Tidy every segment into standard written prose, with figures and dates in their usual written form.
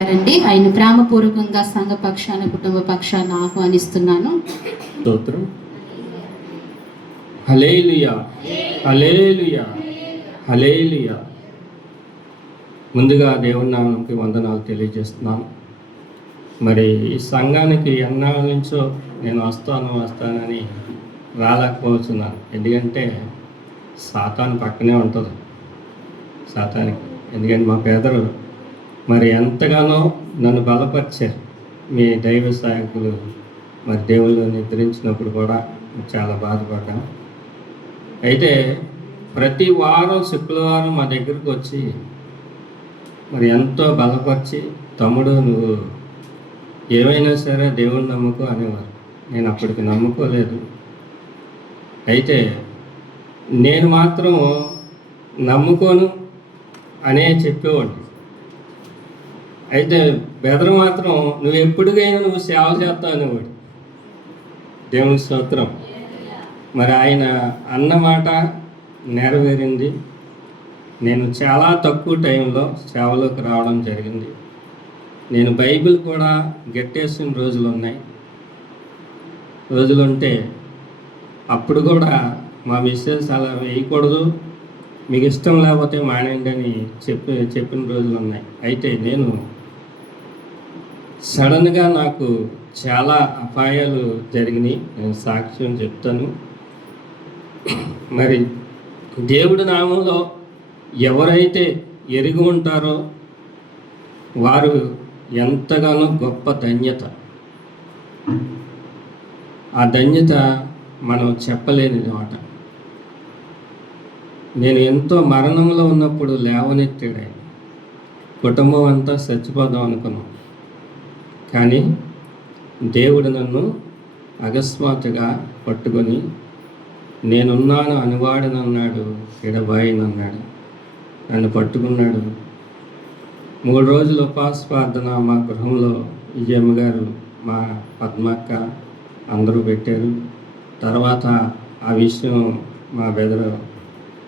అండి ఆయన ప్రేమపూర్వకంగా సంఘ పక్షాన కుటుంబ పక్షాన ఆహ్వానిస్తున్నాను. స్తోత్రం. హల్లెలూయా, హల్లెలూయా, హల్లెలూయా. ముందుగా దేవుని నామానికి వందనాలు తెలియజేస్తున్నాను. మరి ఈ సంఘానికి ఎన్నాళ్ళ నుంచో నేను వస్తానని రాలేకపోతున్నాను. ఎందుకంటే సాతాను పక్కనే ఉంటుంది సాతానికి. ఎందుకంటే మా పేదరు మరి ఎంతగానో నన్ను బలపరిచారు. మీ దైవ సహాయకులు మరి దేవుళ్ళు నిద్రించినప్పుడు కూడా చాలా బాధపడ్డాం. అయితే ప్రతి వారం శుక్రవారం మా దగ్గరికి వచ్చి మరి ఎంతో బలపరిచి, తమ్ముడు నువ్వు ఏమైనా సరే దేవుని నమ్ముకో అనేవారు. నేను అప్పటికి నమ్ముకోలేదు. అయితే నేను మాత్రం నమ్ముకోను అనే చెప్పేవాడిని. అయితే బెదరు మాత్రం నువ్వు ఎప్పటికైనా నువ్వు సేవ చేస్తావు అనేవాడు. దేవుని స్తోత్రం. మరి ఆయన అన్నమాట నెరవేరింది. నేను చాలా తక్కువ టైంలో సేవలోకి రావడం జరిగింది. నేను బైబిల్ కూడా గెట్టేసిన రోజులుంటే అప్పుడు కూడా మా మిస్సెస్ అలా వేయకూడదు, మీకు ఇష్టం లేకపోతే మానేయండి అని చెప్పిన రోజులు ఉన్నాయి. అయితే నేను సడన్గా నాకు చాలా అపాయాలు జరిగినాయి. నేను సాక్ష్యం చెప్తాను. మరి దేవుడి నామంలో ఎవరైతే ఎరిగి ఉంటారో వారు ఎంతగానో గొప్ప ధన్యత. ఆ ధన్యత మనం చెప్పలేని మాట. నేను ఎంతో మరణంలో ఉన్నప్పుడు లేవనెత్తాడు ఆయన. కుటుంబం అంతా చచ్చిపోదాం అనుకున్నాం, కానీ దేవుడు నన్ను అకస్మాత్తుగా పట్టుకొని నేనున్నాను అనువాడనన్నాడు, ఎడబాయినన్నాడు. నన్ను పట్టుకున్నాడు. 3 రోజులు ఉపవాస ప్రార్థన మా గృహంలో విజయమ్మ గారు, మా పద్మక్క అందరూ పెట్టారు. తర్వాత ఆ విషయం మా బెదరు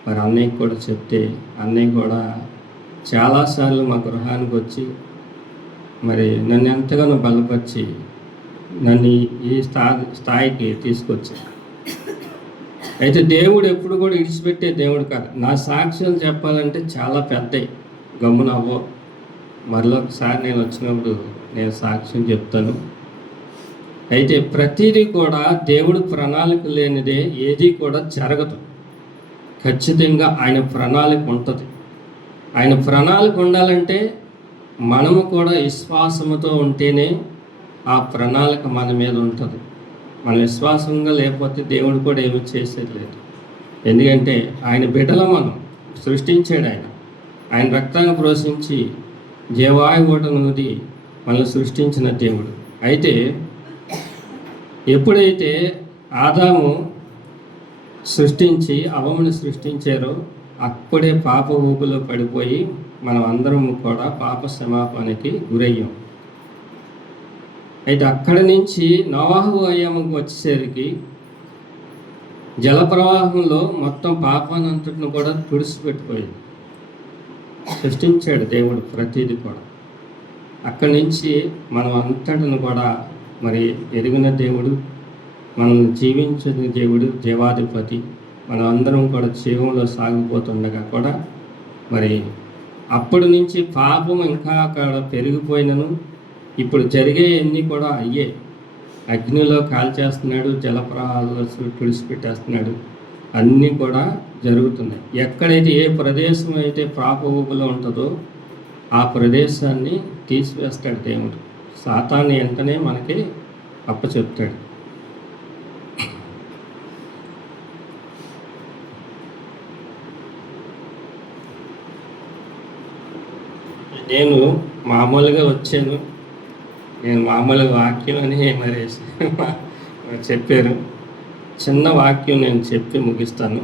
మరి అన్నయ్యకి కూడా చెప్తే అన్నయ్య కూడా చాలాసార్లు మా గృహానికి వచ్చి మరి నన్ను ఎంతగానో బలపరిచి నన్ను ఈ స్థాయికి తీసుకొచ్చారు. అయితే దేవుడు ఎప్పుడు కూడా విడిచిపెట్టే దేవుడు కాదు. నా సాక్ష్యాలు చెప్పాలంటే చాలా పెద్దవి. గమ్మునవ్వో, మరొకసారి నేను వచ్చినప్పుడు నేను సాక్ష్యం చెప్తాను. అయితే ప్రతిదీ కూడా దేవుడు ప్రణాళిక లేనిదే ఏది కూడా జరగదు. ఖచ్చితంగా ఆయన ప్రణాళిక ఉంటుంది. ఆయన ప్రణాళిక ఉండాలంటే మనము కూడా విశ్వాసముతో ఉంటేనే ఆ ప్రణాళిక మన మీద ఉంటుంది. మన విశ్వాసంగా లేకపోతే దేవుడు కూడా ఏమీ చేసేది లేదు. ఎందుకంటే ఆయన బిడ్డల మనం సృష్టించాడు. ఆయన రక్తాన్ని ప్రోషించి జీవాయు ఓట నూది మనల్ని సృష్టించిన దేవుడు. అయితే ఎప్పుడైతే ఆదాము సృష్టించి అవముని సృష్టించారో అప్పుడే పాప ఊపులో పడిపోయి మనం అందరం కూడా పాప క్షమాపణకి గురయ్యాం. అయితే అక్కడి నుంచి నోవాహు అయ్యాముకు వచ్చేసరికి జలప్రవాహంలో మొత్తం పాపానంతటిని కూడా తుడిచిపెట్టిపోయింది. సృష్టించాడు దేవుడు ప్రతిదీ కూడా. అక్కడి నుంచి మనం అంతటిని కూడా మరి ఎరిగిన దేవుడు, మనం జీవించిన దేవుడు, జీవాధిపతి. మనం అందరం కూడా జీవంలో సాగిపోతుండగా కూడా మరి అప్పటి నుంచి పాపం ఇంకా అక్కడ పెరిగిపోయినను ఇప్పుడు జరిగేవన్నీ కూడా అయ్యే. అగ్నిలో కాల్చేస్తున్నాడు, జలప్రవాహాల్లో తుడిచిపెట్టేస్తున్నాడు. అన్నీ కూడా జరుగుతున్నాయి. ఎక్కడైతే ఏ ప్రదేశం అయితే పాప ఊపులో ఉంటుందో ఆ ప్రదేశాన్ని తీసివేస్తాడు దేవుడు. సాతాన్ని వెంటనే మనకి అప్పచెప్తాడు. నేను మామూలుగా వచ్చాను. నేను మామూలుగా వాక్యం అని మరి చెప్పారు. చిన్న వాక్యం నేను చెప్పి ముగిస్తాను.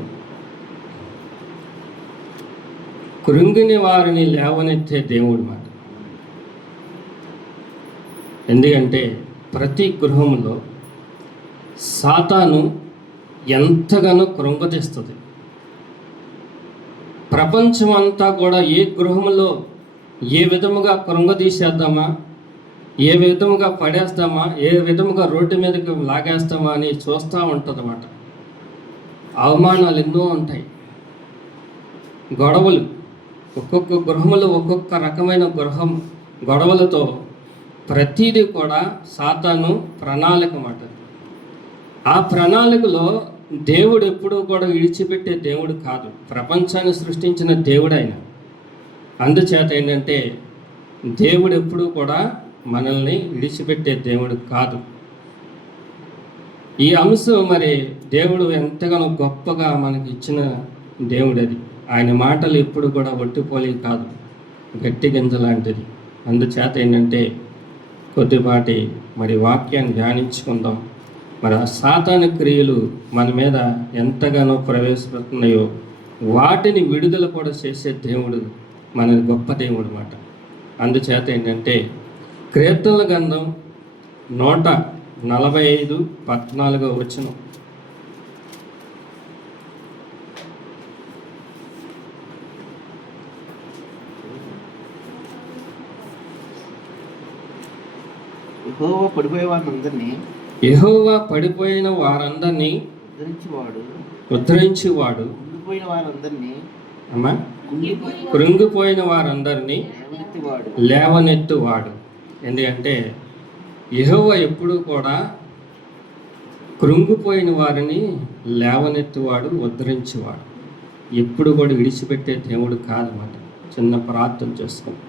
కృంగిని వారిని లేవనెత్తే దేవుడు మాట. ఎందుకంటే ప్రతి గృహంలో సాతాను ఎంతగానో కృంగతీస్తుంది. ప్రపంచం అంతా కూడా ఏ గృహంలో ఏ విధముగా కృంగదీసేద్దామా, ఏ విధముగా పడేస్తామా, ఏ విధముగా రోడ్డు మీదకి లాగేస్తామా అని చూస్తూ ఉంటుందన్నమాట. అవమానాలు ఎన్నో ఉంటాయి, గొడవలు, ఒక్కొక్క గృహములు ఒక్కొక్క రకమైన గొడవలతో ప్రతిదీ కూడా సాతాను ప్రణాళిక మాట. ఆ ప్రణాళికలో దేవుడు ఎప్పుడూ కూడా విడిచిపెట్టే దేవుడు కాదు. ప్రపంచాన్ని సృష్టించిన దేవుడు ఆయన. అందుచేత ఏంటంటే దేవుడు ఎప్పుడూ కూడా మనల్ని విడిచిపెట్టే దేవుడు కాదు. ఈ అంశం మరి దేవుడు ఎంతగానో గొప్పగా మనకి ఇచ్చిన దేవుడు అది. ఆయన మాటలు ఎప్పుడు కూడా ఒట్టిపోలి కాదు, గట్టి గింజ లాంటిది. అందుచేత ఏంటంటే కొద్దిపాటి మరి వాక్యాన్ని ధ్యానించుకుందాం. మరి ఆ సాతాను క్రియలు మన మీద ఎంతగానో ప్రవేశపెడుతున్నాయో వాటిని విడుదల కూడా చేసే దేవుడు మన గొప్ప దేవుడు అన్నమాట. అందుచేత ఏంటంటే కీర్తనల గ్రంథం 145:14 యెహోవా పడిపోయిన వారందరినీ ఉద్ధరించువాడు, అమ్మా కృంగిపోయిన వారందరినీ లేవనెత్తువాడు. ఎందుకంటే యెహోవా ఎప్పుడు కూడా కృంగిపోయిన వారిని లేవనెత్తువాడు, ఉద్ధరించేవాడు. ఎప్పుడు కూడా విడిచిపెట్టే దేవుడు కాదన్నమాట. చిన్న ప్రార్థన చేసుకోండి.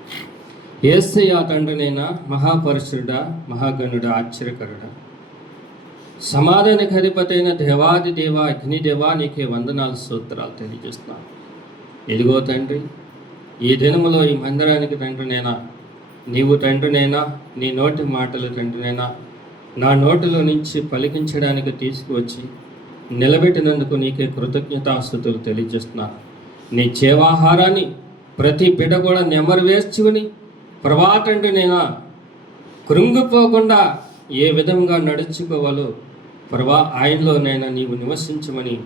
యేసయ్య తండ్రినైనా, మహాపరిశుడా, మహాగణుడా, ఆశ్చర్యకరుడా, సమాధానకు అధిపతైన దేవాది దేవ, అగ్నిదేవా, నీకే వందనాలు, స్తోత్రాలు తెలియజేస్తున్నాను. ఇదిగో తండ్రి, ఈ దినములో ఈ మందిరానికి తండ్రినైనా, నీవు తండ్రినైనా, నీ నోటి మాటలు తండ్రినైనా నా నోటిలో నుంచి పలికించడానికి తీసుకువచ్చి నిలబెట్టినందుకు నీకే కృతజ్ఞతాస్తుతులు తెలియజేస్తున్నాను. నీ జీవాహారాన్ని ప్రతి బిడ్డ కూడా నెమరు వేర్చుకుని ప్రభా తండ్రినైనా కృంగిపోకుండా ఏ విధంగా నడుచుకోవాలో ప్రభా ఆయనలోనైనా నీవు నివసించమని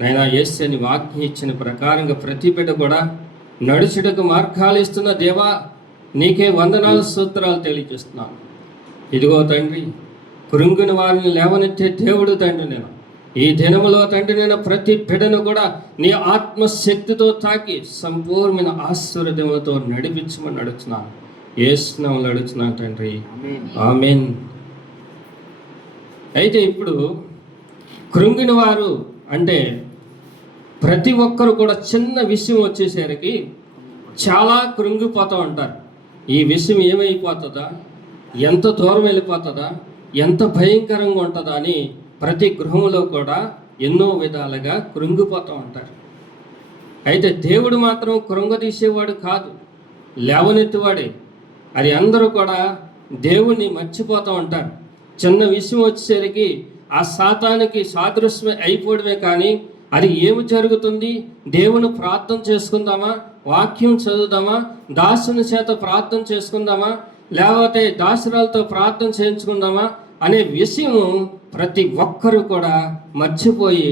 నైనా యేసని వాక్యం ఇచ్చిన ప్రకారంగా ప్రతి బిడ్డ కూడా నడుచుటకు మార్గాలు ఇస్తున్న దేవా, నీకే వందనాలు, స్తోత్రాలు తెలియజేస్తున్నాను. ఇదిగో తండ్రి, కృంగిన వారిని లేవనెత్తే దేవుడు తండ్రి. నేను ఈ దినములో తండ్రి నేను ప్రతి బిడ్డను కూడా నీ ఆత్మశక్తితో తాకి సంపూర్ణమైన ఆశీర్వాదములతో నడిపించమని నడుచున్నాను. యేసు నామములో నడుచున్నాను తండ్రి, ఆమేన్. అయితే ఇప్పుడు కృంగిన వారు అంటే ప్రతి ఒక్కరు కూడా చిన్న విషయం వచ్చేసరికి చాలా కృంగిపోతూ ఉంటారు. ఈ విషయం ఏమైపోతుందా, ఎంత దూరం వెళ్ళిపోతుందా, ఎంత భయంకరంగా ఉంటుందా అని ప్రతి గృహంలో కూడా ఎన్నో విధాలుగా కృంగిపోతూ ఉంటారు. అయితే దేవుడు మాత్రం కృంగదీసేవాడు కాదు, లేవనెత్తివాడే. అది అందరూ కూడా దేవుణ్ణి మర్చిపోతూ ఉంటారు. చిన్న విషయం వచ్చేసరికి ఆ సాతానికి సాదృశ్యం అయిపోవడమే కానీ అది ఏమి జరుగుతుంది, దేవుని ప్రార్థన చేసుకుందామా, వాక్యం చదువుదామా, దాసుని చేత ప్రార్థన చేసుకుందామా, లేకపోతే దాసురాలతో ప్రార్థన చేయించుకుందామా అనే విషయం ప్రతి ఒక్కరు కూడా మర్చిపోయి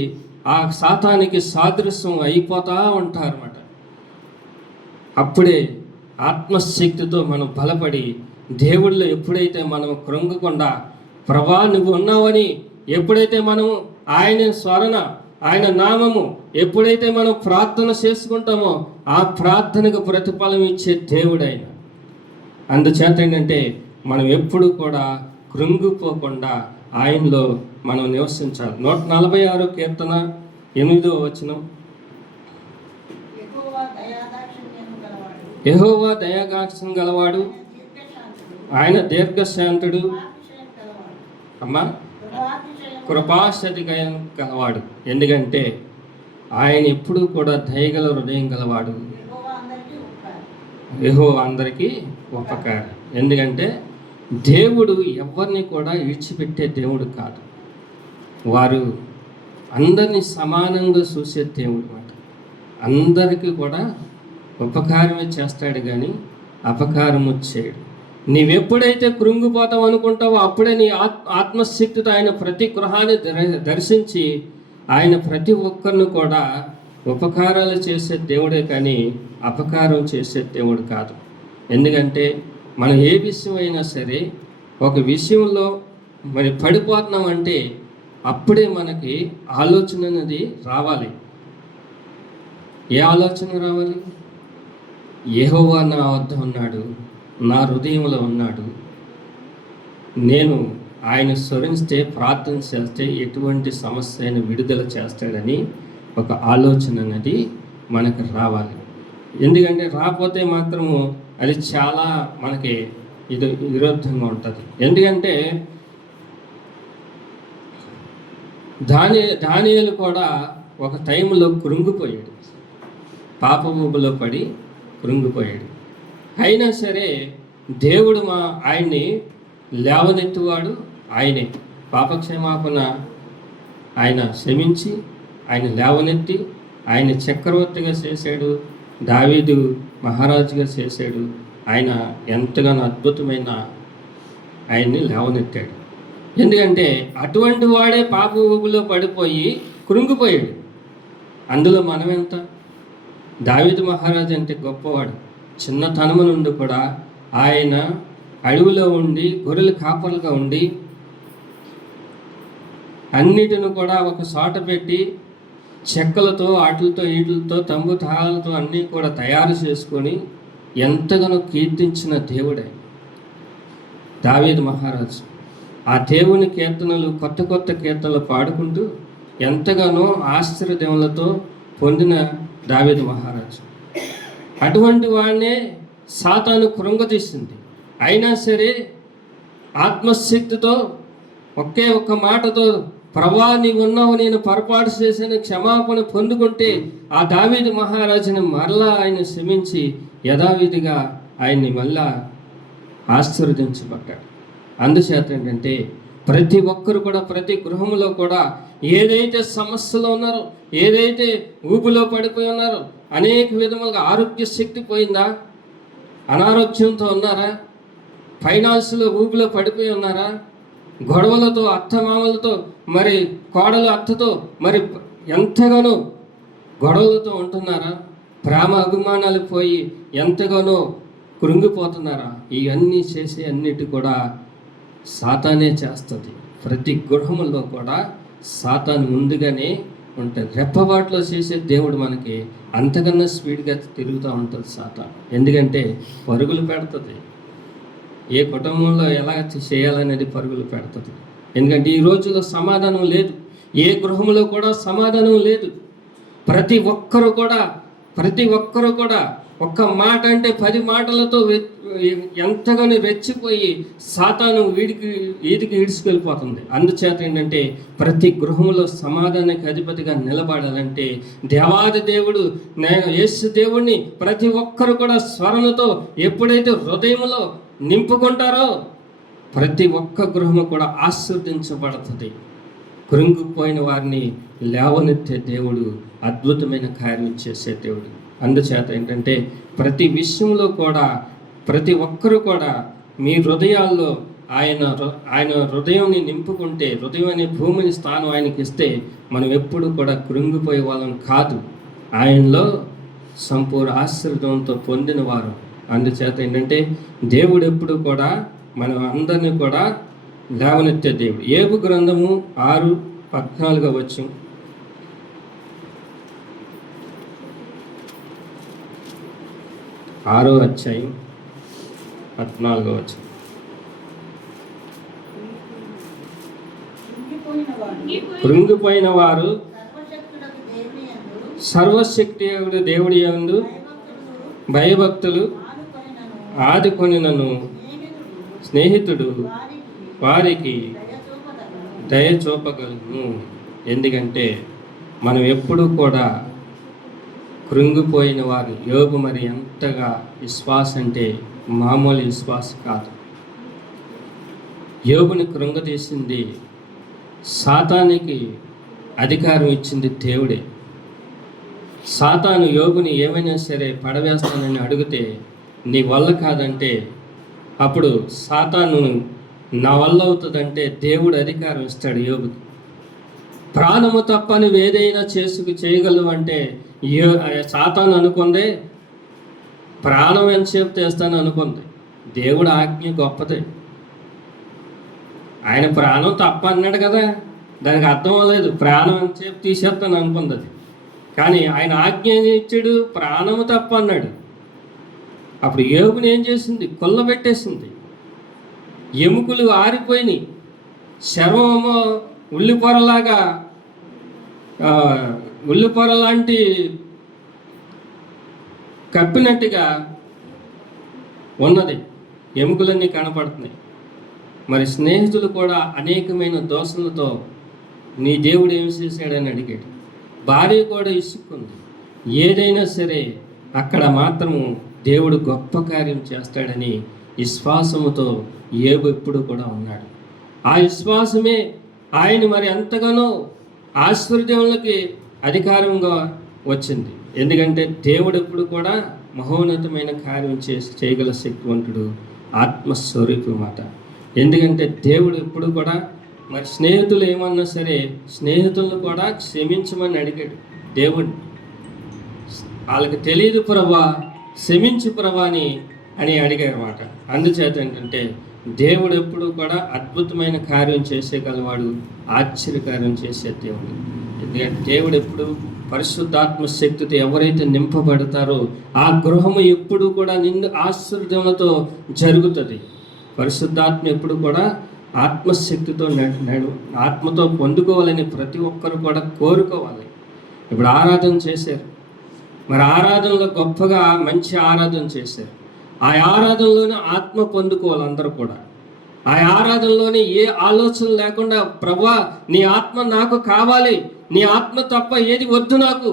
ఆ సాతానికి సాదృశ్యం అయిపోతూ ఉంటారన్నమాట. అప్పుడే ఆత్మశక్తితో మనం బలపడి దేవుడిలో ఎప్పుడైతే మనం కృంగకుండా ప్రభా నువ్వు ఉన్నావని ఎప్పుడైతే మనం ఆయన స్మరణ, ఆయన నామము ఎప్పుడైతే మనం ప్రార్థన చేసుకుంటామో ఆ ప్రార్థనకు ప్రతిఫలం ఇచ్చే దేవుడు ఆయన. అందుచేత ఏంటంటే మనం ఎప్పుడు కూడా కృంగిపోకుండా ఆయనలో మనం నివసించాలి. 146 కీర్తన 8వ వచనం, యెహోవా దయాదాక్షిణ్యం గలవాడు, ఆయన దీర్ఘశాంతుడు, అమ్మా కృపాశతికయం గలవాడు. ఎందుకంటే ఆయన ఎప్పుడు కూడా దయగల హృదయం గలవాడు. యెహోవా అందరికీ ఉపకారం. ఎందుకంటే దేవుడు ఎవరిని కూడా విడిచిపెట్టే దేవుడు కాదు. వారు అందరినీ సమానంగా చూసే దేవుడు అన్నమాట. అందరికీ కూడా ఉపకారమే చేస్తాడు కానీ అపకారము చేయడు. నీవెప్పుడైతే కృంగిపోతావు అనుకుంటావో అప్పుడే నీ ఆత్మశక్తితో ఆయన ప్రతి గృహాన్ని దర్శించి ఆయన ప్రతి ఒక్కరిని కూడా ఉపకారాలు చేసే దేవుడే కానీ అపకారం చేసే దేవుడు కాదు. ఎందుకంటే మనం ఏ విషయం అయినా సరే ఒక విషయంలో మరి పడిపోతున్నాం అంటే అప్పుడే మనకి ఆలోచన అనేది రావాలి. ఏ ఆలోచన రావాలి? యెహోవా నా వద్ద ఉన్నాడు, నా హృదయంలో ఉన్నాడు, నేను ఆయన స్మరిస్తే ప్రార్థన చేస్తే ఎటువంటి సమస్య అయినా విడుదల చేస్తాడని ఒక ఆలోచన అనేది మనకు రావాలి. ఎందుకంటే రాకపోతే మాత్రము అది చాలా మనకి ఇది విరుద్ధంగా ఉంటుంది. ఎందుకంటే దానియేలు కూడా ఒక టైంలో కృంగిపోయాడు, పాపములో పడి కృంగిపోయాడు. అయినా సరే దేవుడు ఆయన్ని లేవనెత్తువాడు ఆయనే. పాపక్షమాపణ ఆయన క్షమించి ఆయన లేవనెత్తి ఆయన చక్రవర్తిగా చేశాడు, దావీదు మహారాజుగా చేశాడు. ఆయన ఎంతగానో అద్భుతమైన ఆయన్ని లేవనెత్తాడు. ఎందుకంటే అటువంటి వాడే పాప ఊబిలో పడిపోయి కృంగిపోయాడు. అందులో మనం ఎంత? దావీదు మహారాజు అంటే గొప్పవాడు. చిన్నతనము నుండి కూడా ఆయన అడవిలో ఉండి గొర్రెల కాపరులుగా ఉండి అన్నిటిని కూడా ఒక చోట పెట్టి చెక్కలతో వాటిలతో వీటిలతో తంబు తాళాలతో అన్నీ కూడా తయారు చేసుకొని ఎంతగానో కీర్తించిన దేవుడే దావీదు మహారాజు. ఆ దేవుని కీర్తనలు కొత్త కొత్త కీర్తనలు పాడుకుంటూ ఎంతగానో ఆశ్చర్యదేవులతో పొందిన దావీదు మహారాజు. అటువంటి వాడినే సాతాను కృంగతీసింది. అయినా సరే ఆత్మశక్తితో ఒకే ఒక్క మాటతో, ప్రభా నీవు ఉన్నావు, నేను పొరపాటు చేసిన క్షమాపణ పొందుకుంటే ఆ దావీదు మహారాజుని మరలా ఆయన క్షమించి యథావిధిగా ఆయన్ని మళ్ళా ఆశీర్వదించబడ్డాడు. అందుచేత ఏంటంటే ప్రతి ఒక్కరు కూడా ప్రతి గృహంలో కూడా ఏదైతే సమస్యలో ఉన్నారో, ఏదైతే ఊపిలో పడిపోయి ఉన్నారో, అనేక విధములుగా ఆరోగ్య శక్తి పోయిందా, అనారోగ్యంతో ఉన్నారా, ఫైనాన్స్లో ఊపిలో పడిపోయి ఉన్నారా, గొడవలతో అత్తమామలతో మరి కోడలు అత్తతో మరి ఎంతగానో గొడవలతో ఉంటున్నారా, ప్రేమ అభిమానాలు పోయి ఎంతగానో కృంగిపోతున్నారా, ఇవన్నీ చేసే అన్నిటి కూడా సాతానే చేస్తుంది. ప్రతి గృహంలో కూడా సాతాను ముందుగానే ఉంటుంది. రెప్పబాట్లో చేసే దేవుడు మనకి అంతకన్నా స్పీడ్గా తిరుగుతూ ఉంటుంది సాతాను. ఎందుకంటే పరుగులు పెడుతుంది. ఏ కుటుంబంలో ఎలా చేయాలనేది పరుగులు పెడుతుంది. ఎందుకంటే ఈ రోజుల్లో సమాధానం లేదు, ఏ గృహంలో కూడా సమాధానం లేదు. ప్రతి ఒక్కరు కూడా ఒక్క మాట అంటే 10 మాటలతో ఎంతగానో రెచ్చిపోయి సాతాను వీడికి ఈడ్చుకెళ్ళిపోతుంది. అందుచేత ఏంటంటే ప్రతి గృహంలో సమాధానానికి అధిపతిగా నిలబడాలంటే దేవాది దేవుడు యేసు దేవుడిని ప్రతి ఒక్కరు కూడా స్మరణతో ఎప్పుడైతే హృదయంలో నింపుకుంటారో ప్రతి ఒక్క గృహము కూడా ఆశీర్వదించబడుతుంది. కృంగిపోయిన వారిని లేవనెత్తే దేవుడు, అద్భుతమైన కార్యం చేసే దేవుడు. అందుచేత ఏంటంటే ప్రతి విషయంలో కూడా ప్రతి ఒక్కరు కూడా మీ హృదయాల్లో ఆయన హృదయాన్ని నింపుకుంటే, హృదయం అనే భూమిని స్థానం ఆయనకి ఇస్తే మనం ఎప్పుడు కూడా కృంగిపోయే వాళ్ళం కాదు, ఆయనలో సంపూర్ణ ఆశీర్వాదంతో పొందిన వారు. అందుచేత ఏంటంటే దేవుడు ఎప్పుడు కూడా మనం అందరినీ కూడా లేవనెత్తే దేవుడు. యోబు గ్రంథము 6:14 6వ అధ్యాయం 14 కృంగిపోయిన వారు సర్వశక్తి దేవుడి యందు భయభక్తులు ఆదుకొనినను స్నేహితుడు వారికి దయ చూపగలను. ఎందుకంటే మనం ఎప్పుడు కూడా కృంగిపోయిన వారు. యోబు మరి ఎంతగా విశ్వాసం అంటే మామూలు విశ్వాసం కాదు. యోబుని కృంగతీసింది సాతానికి అధికారం ఇచ్చింది దేవుడే. సాతాను యోబుని ఏమైనా సరే పడవేస్తానని అడిగితే నీ వల్ల కాదంటే అప్పుడు సాతాను నా వల్ల అవుతుందంటే దేవుడు అధికారం ఇస్తాడు యోబుకి. ప్రాణము తప్ప నువ్వు ఏదైనా చేయగలవు అంటే సాతాను అనుకుందే ప్రాణం ఎంతసేపు తీస్తాను అనుకుంది. దేవుడు ఆజ్ఞ గొప్పది. ఆయన ప్రాణం తప్ప అన్నాడు కదా, దానికి అర్థం అవ్వలేదు. ప్రాణం ఎంతసేపు తీసేస్తాను అనుకుంది అది. కానీ ఆయన ఆజ్ఞ ఇచ్చాడు, ప్రాణము తప్ప అన్నాడు. అప్పుడు యోగుని ఏం చేసింది? కొల్లబెట్టేసింది. ఎముకలు ఆరిపోయినాయి, శర్మము ఉల్లిపొరలాగా ఉల్లిపొర లాంటి కప్పినట్టుగా ఉన్నది, ఎముకలన్నీ కనపడుతున్నాయి. మరి స్నేహితులు కూడా అనేకమైన దోషలతో నీ దేవుడు ఏమి చేశాడని అడిగాడు. భార్య కూడా ఇసుక్కుంది. ఏదైనా సరే అక్కడ మాత్రము దేవుడు గొప్ప కార్యం చేస్తాడని విశ్వాసముతో యోబు ఎప్పుడు కూడా ఉన్నాడు. ఆ విశ్వాసమే ఆయన మరి ఎంతగానో ఆశ్చర్యములకి అధికారంగా వచ్చింది. ఎందుకంటే దేవుడు ఎప్పుడు కూడా మహోన్నతమైన కార్యం చేయగల శక్తివంతుడు, ఆత్మస్వరూపం మాట. ఎందుకంటే దేవుడు ఎప్పుడు కూడా మరి స్నేహితులు ఏమన్నా సరే స్నేహితులను కూడా క్షమించమని అడిగాడు దేవుడు. వాళ్ళకి తెలియదు ప్రభా, క్షమించు ప్రభా అని అడిగారు మాట. అందుచేత ఏంటంటే దేవుడు ఎప్పుడు కూడా అద్భుతమైన కార్యం చేసేగలవాడు, ఆశ్చర్యకార్యం చేసే దేవుడు. ఎందుకంటే దేవుడు ఎప్పుడు పరిశుద్ధాత్మ శక్తితో ఎవరైతే నింపబడతారో ఆ గృహము ఎప్పుడు కూడా నిండు ఆశ్చర్యములతో జరుగుతుంది. పరిశుద్ధాత్మ ఎప్పుడు కూడా ఆత్మశక్తితో ఆత్మతో పొందుకోవాలని ప్రతి ఒక్కరు కూడా కోరుకోవాలి. ఇప్పుడు ఆరాధన చేశారు, మరి ఆరాధనలో గొప్పగా మంచి ఆరాధన చేశారు. ఆ ఆరాధనలోనే ఆత్మ పొందుకోవాలి అందరూ కూడా. ఆ ఆరాధనలోనే ఏ ఆలోచన లేకుండా ప్రభువా నీ ఆత్మ నాకు కావాలి, నీ ఆత్మ తప్ప ఏది వద్దు నాకు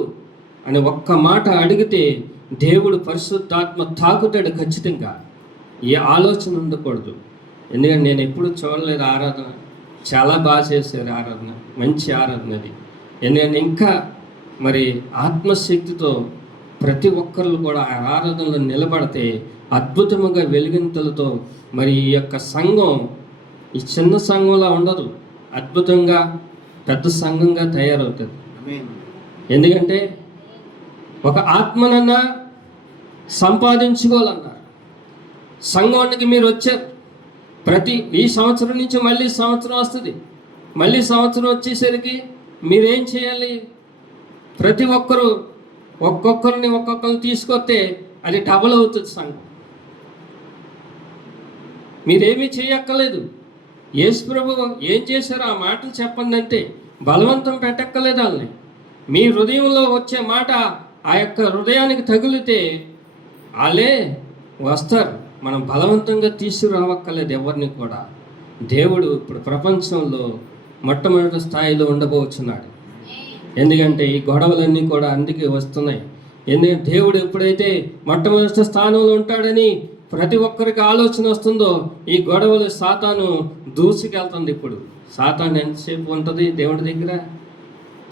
అని ఒక్క మాట అడిగితే దేవుడు పరిశుద్ధాత్మ తాకుతాడు ఖచ్చితంగా. ఏ ఆలోచన ఉండకూడదు. ఎందుకంటే నేను ఎప్పుడు చూడలేదు ఆరాధన, చాలా బాగా చేశారు ఆరాధన, మంచి ఆరాధన అది. ఎందుకంటే ఇంకా మరి ఆత్మశక్తితో ప్రతి ఒక్కరు కూడా ఆ ఆరాధనలో నిలబడితే అద్భుతముగా వెలిగింతలతో మరి ఈ యొక్క సంఘం ఈ చిన్న సంఘంలా ఉండదు, అద్భుతంగా పెద్ద సంఘంగా తయారవుతుంది. ఎందుకంటే ఒక ఆత్మనన్నా సంపాదించుకోవాలన్నారు. సంఘానికి మీరు వచ్చారు, ఈ సంవత్సరం నుంచి మళ్ళీ సంవత్సరం వస్తుంది. మళ్ళీ సంవత్సరం వచ్చేసరికి మీరేం చేయాలి? ప్రతి ఒక్కరూ ఒక్కొక్కరిని తీసుకొస్తే అది డబల్ అవుతుంది సంఘం. మీరేమీ చేయక్కర్లేదు. యేసు ప్రభు ఏం చేశారో ఆ మాటలు చెప్పండి అంటే బలవంతం పెట్టక్కర్లేదు వాళ్ళని. మీ హృదయంలో వచ్చే మాట ఆ యొక్క హృదయానికి తగిలితే వాళ్ళే వస్తారు. మనం బలవంతంగా తీసుకురావక్కర్లేదు ఎవరిని కూడా. దేవుడు ఇప్పుడు ప్రపంచంలో మొట్టమొదటి స్థాయిలో ఉండబోచున్నాడు. ఎందుకంటే ఈ గొడవలన్నీ కూడా అందుకే వస్తున్నాయి. ఎందుకంటే దేవుడు ఎప్పుడైతే మొట్టమొదటి స్థానంలో ఉంటాడని ప్రతి ఒక్కరికి ఆలోచన వస్తుందో ఈ గొడవలు సాతాను దూసుకెళ్తుంది. ఇప్పుడు సాతాను ఎంతసేపు ఉంటుంది దేవుడి దగ్గర?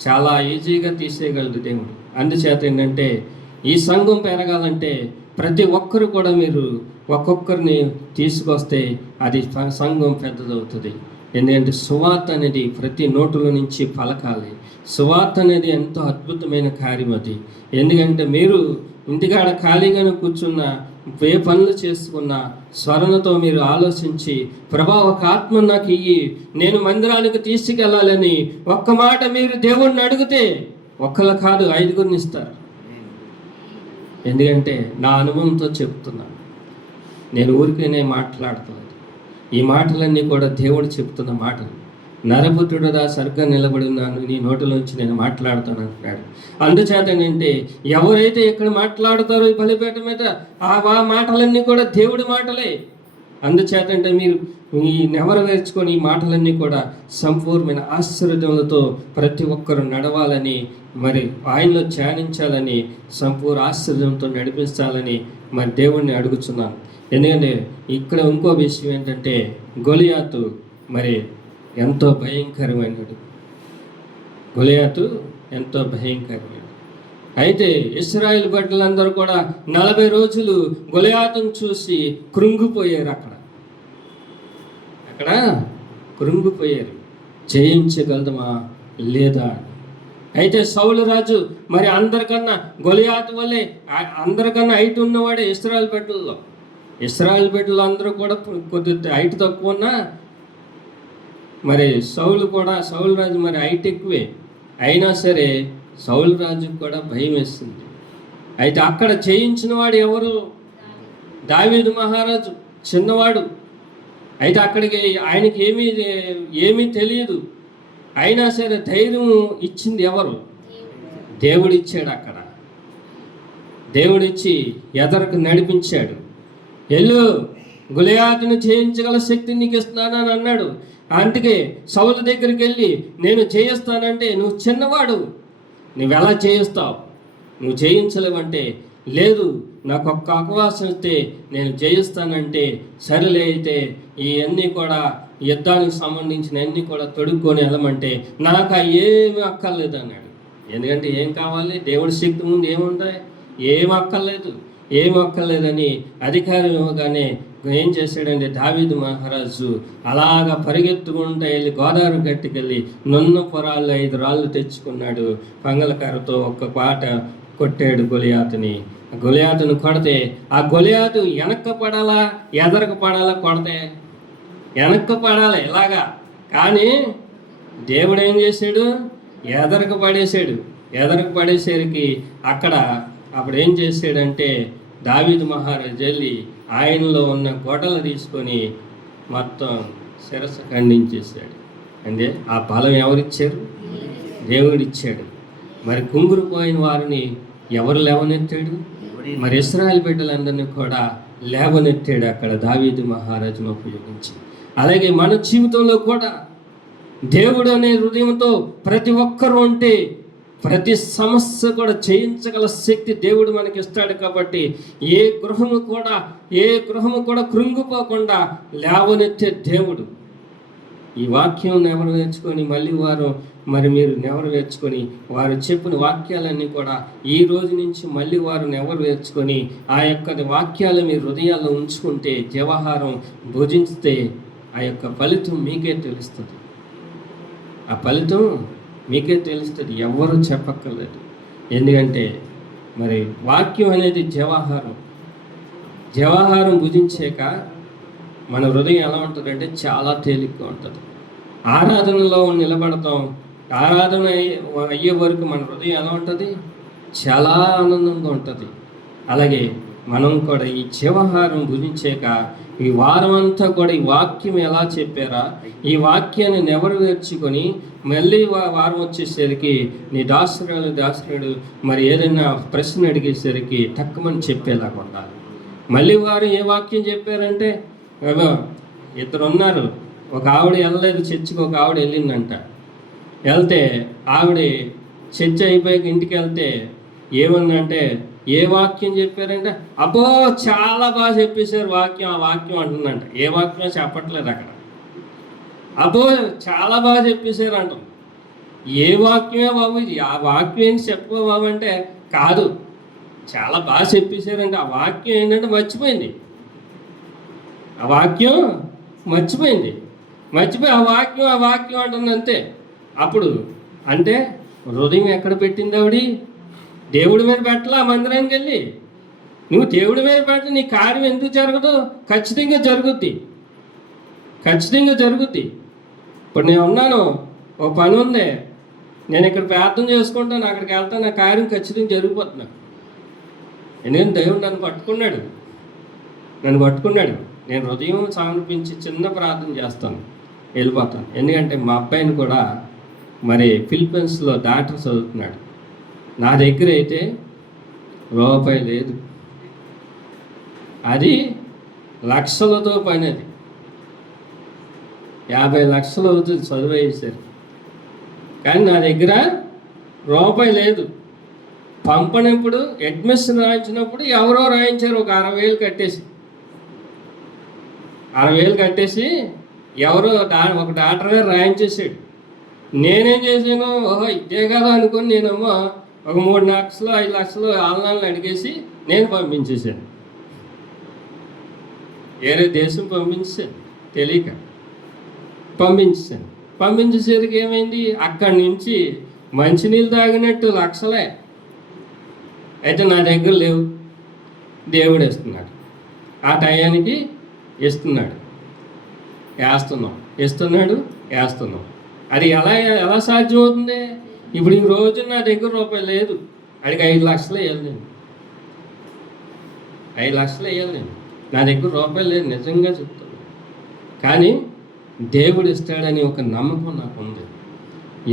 చాలా ఈజీగా తీసేయగలడు దేవుడు. అందుచేత ఏంటంటే ఈ సంఘం పెరగాలంటే ప్రతి ఒక్కరు కూడా మీరు ఒక్కొక్కరిని తీసుకొస్తే అది సంఘం పెద్దదవుతుంది. ఎందుకంటే సువార్త అనేది ప్రతి నోటుల నుంచి పలకాలి. సువార్త అనేది ఎంతో అద్భుతమైన కార్యం అది. ఎందుకంటే మీరు ఇంటికాడ ఖాళీగానే కూర్చున్న, ఏ పనులు చేసుకున్న స్మరణతో మీరు ఆలోచించి ప్రభా ఒక ఆత్మ నాకు ఇయ్యి, నేను మందిరానికి తీసుకెళ్ళాలని ఒక్క మాట మీరు దేవుణ్ణి అడిగితే ఒక్కరు కాదు 5గురిని ఇస్తారు. ఎందుకంటే నా అనుభవంతో చెప్తున్నాను, నేను ఊరికేనే మాట్లాడుతున్నాను. ఈ మాటలన్నీ కూడా దేవుడు చెప్తున్న మాటలు. నరపుత్రుడుదా సరిగ్గా నిలబడి ఉన్నాను, నీ నోటిలోంచి నేను మాట్లాడుతాను అంటున్నాడు. అందుచేత ఏంటంటే ఎవరైతే ఇక్కడ మాట్లాడతారో ఈ బలిపీఠం మీద ఆ మాటలన్నీ కూడా దేవుడి మాటలే. అందుచేత అంటే మీరు ఈ నెవరవేర్చుకొని ఈ మాటలన్నీ కూడా సంపూర్ణమైన ఆశ్చర్యములతో ప్రతి ఒక్కరు నడవాలని, మరి ఆయనలో ధ్యానించాలని, సంపూర్ణ ఆశ్చర్యంతో నడిపించాలని మరి దేవుణ్ణి అడుగుతున్నాను. ఎందుకంటే ఇక్కడ ఇంకో విషయం ఏంటంటే గొలియాతు మరి ఎంతో భయంకరమైనడు. గొలియాతు ఎంతో భయంకరమైనడు. అయితే ఇశ్రాయేలు బిడ్డలందరూ కూడా 40 రోజులు గొలియాతును చూసి కృంగిపోయారు. అక్కడ కృంగిపోయారు. జయించగలదమా లేదా? అయితే సౌలు రాజు మరి అందరికన్నా గొలియాతు వల్లే అందరికన్నా హైట్ ఉన్నవాడే ఇశ్రాయేలు బిడ్డల్లో అందరూ కూడా కొద్ది హైట్ తక్కువ ఉన్నా మరి సౌలు రాజు మరి హైట్ ఎక్కువే అయినా సరే సౌలు రాజుకు కూడా భయం వేస్తుంది. అయితే అక్కడ చేయించిన వాడు ఎవరు? దావీదు మహారాజు, చిన్నవాడు. అయితే అక్కడికి ఆయనకి ఏమీ తెలియదు. అయినా సరే ధైర్యం ఇచ్చింది ఎవరు? దేవుడు ఇచ్చాడు. అక్కడ దేవుడిచ్చి ఎదరకు నడిపించాడు. ఎల్లు, గొలియాతును చేయించగల శక్తిని నీకు ఇస్తున్నానని అన్నాడు. అందుకే సౌలు దగ్గరికి వెళ్ళి నేను చేయిస్తానంటే నువ్వు చిన్నవాడు, నువ్వు ఎలా చేయిస్తావు? నువ్వు చేయించలేవంటే లేదు, నాకు ఒక్క అవకాశం ఇస్తే నేను చేయిస్తానంటే సరేలే, అయితే ఇవన్నీ కూడా యుద్ధానికి సంబంధించిన అన్నీ కూడా తొడుక్కొని వెళ్ళమంటే నాకు ఏమి అక్కర్లేదు అన్నాడు. ఎందుకంటే ఏం కావాలి? దేవుడి శక్తి ముందు ఏముంటాయి? ఏం అక్కర్లేదని అధికారం ఇవ్వగానే ఏం చేశాడంటే దావీదు మహారాజు అలాగా పరిగెత్తుకుంటూ వెళ్ళి గోదావరి గట్టుకెళ్ళి నున్న పొరాళ్ళు 5 రాళ్ళు తెచ్చుకున్నాడు. పంగలకారతో ఒక్క పాట కొట్టాడు గొలియాతును కొడితే ఆ గొలియాతు వెనక్కి పడాలా ఎదరకు పడాలా? కొడితే వెనక్కి పడాలి ఇలాగా. కానీ దేవుడు ఏం చేశాడు? ఎదరకు పడేసరికి అప్పుడు ఏం చేశాడంటే దావీదు మహారాజు వెళ్ళి ఆయనలో ఉన్న గొడవలు తీసుకొని మొత్తం శిరస్సు ఖండించేశాడు. అంటే ఆ బలం ఎవరిచ్చారు? దేవుడిచ్చాడు. మరి కుంగురుపోయిన వారిని ఎవరు లేవనెత్తాడు? మరి ఇశ్రాయేలు బిడ్డలందరినీ కూడా లేవనెత్తాడు అక్కడ దావీదు మహారాజును ఉపయోగించి. అలాగే మన జీవితంలో కూడా దేవుడు అనే హృదయంతో ప్రతి ఒక్కరూ ఉంటే ప్రతి సమస్య కూడా చేయించగల శక్తి దేవుడు మనకి ఇస్తాడు. కాబట్టి ఏ గృహము కూడా కృంగిపోకుండా లేవనెత్తే దేవుడు. ఈ వాక్యం ఎవరు నేర్చుకొని మళ్ళీ మీరు ఎవరు నేర్చుకొని వారు చెప్పిన వాక్యాలన్నీ కూడా ఈ రోజు నుంచి మళ్ళీ వారు ఎవరు నేర్చుకొని ఆ యొక్క వాక్యాలు మీ హృదయాల్లో ఉంచుకుంటే, జీవాహారం భుజిస్తే ఆ యొక్క ఫలితం మీకే తెలుస్తుంది. ఆ ఫలితం మీకే తెలుస్తుంది, ఎవరు చెప్పక్కర్లేదు. ఎందుకంటే మరి వాక్యం అనేది జీవాహారం భుజించాక మన హృదయం ఎలా ఉంటుందంటే చాలా తేలిగ్గా ఉంటుంది. ఆరాధనలో నిలబడతాం, ఆరాధన అయ్యే వరకు మన హృదయం ఎలా ఉంటుంది? చాలా ఆనందంగా ఉంటుంది. అలాగే మనం కూడా ఈ జీవాహారం భుజించాక ఈ వారం అంతా కూడా ఈ వాక్యం ఎలా చెప్పారా, ఈ వాక్యాన్ని ఎవరు నేర్చుకొని మళ్ళీ వారం వచ్చేసరికి నీ దాసురాడు మరి ఏదైనా ప్రశ్న అడిగేసరికి తక్కువని చెప్పేలాగా ఉండాలి. మళ్ళీ వారు ఏ వాక్యం చెప్పారంటే, 2 ఉన్నారు, ఒక ఆవిడ వెళ్ళలేదు చర్చికి, ఒక ఆవిడ వెళ్ళిందంట. వెళ్తే ఆవిడ చర్చ అయిపోయాక ఇంటికి వెళ్తే ఏమందంటే, ఏ వాక్యం చెప్పారంటే, అబ్బో చాలా బాగా చెప్పేశారు వాక్యం, ఆ వాక్యం అంటుందంట. ఏ వాక్యం చెప్పట్లేదు అక్కడ. అబ్బో చాలా బాగా చెప్పేశారు అంటాం. ఏ వాక్యమే బాబు ఇది? ఆ వాక్యం ఏంటి చెప్పు బాబు అంటే, కాదు చాలా బాగా చెప్పేశారంటే ఆ వాక్యం ఏంటంటే మర్చిపోయింది. ఆ వాక్యం మర్చిపోయి ఆ వాక్యం అంటుంది అంతే. అప్పుడు అంటే హృదయం ఎక్కడ పెట్టింది ఆవిడ? దేవుడి మీద పెట్టలా. మందిరానికి వెళ్ళి నువ్వు దేవుడి మీద పెట్టి నీ కార్యం ఎందుకు జరగదు? ఖచ్చితంగా జరుగుద్ది. ఇప్పుడు నేను ఉన్నాను, ఓ పని ఉంది, నేను ఇక్కడ ప్రార్థన చేసుకుంటాను, అక్కడికి వెళ్తాను, నా కార్యం ఖచ్చితంగా జరిగిపోతున్నాను. ఎందుకంటే దేవుడు నన్ను పట్టుకున్నాడు. నేను హృదయం సమర్పించి చిన్న ప్రార్థన చేస్తాను, వెళ్ళిపోతాను. ఎందుకంటే మా అబ్బాయిని కూడా మరి ఫిలిప్పీన్స్లో డాక్టర్ చదువుతున్నాడు. నా దగ్గర అయితే రూపాయి లేదు. అది లక్షలతో పని. అది 50 లక్షలు అవుతుంది చదువు వేసారు. కానీ నా దగ్గర రూపాయి లేదు. పంపనప్పుడు అడ్మిషన్ రాయించినప్పుడు ఎవరో రాయించారు, ఒక 60,000 కట్టేసి ఎవరో ఒక డాక్టర్ గారు రాయించేసాడు. నేనేం చేశాను, ఓహో ఇదే కదా అనుకుని నేనేమో ఒక 3 లక్షలు 5 లక్షలు ఆన్లైన్లో అడిగేసి నేను పంపించేశాను. వేరే దేశం పంపించేశాను, తెలియక పంపించేసరికి ఏమైంది, అక్కడి నుంచి మంచినీళ్ళు తాగినట్టు లక్షలే. అయితే నా దగ్గర లేవు, దేవుడు ఇస్తున్నాడు, ఆ టయానికి ఇస్తున్నాడు, వేస్తున్నాం. అది ఎలా సాధ్యం అవుతుంది? ఇప్పుడు ఈ రోజు నా దగ్గర రూపాయలు లేదు, అడిగి 5 లక్షలు వేయాలి నేను, 5 లక్షలు వేయాలి నేను, నా దగ్గర రూపాయలు లేదు, నిజంగా చెప్తాను. కానీ దేవుడు ఇస్తాడని ఒక నమ్మకం నాకు ఉంది.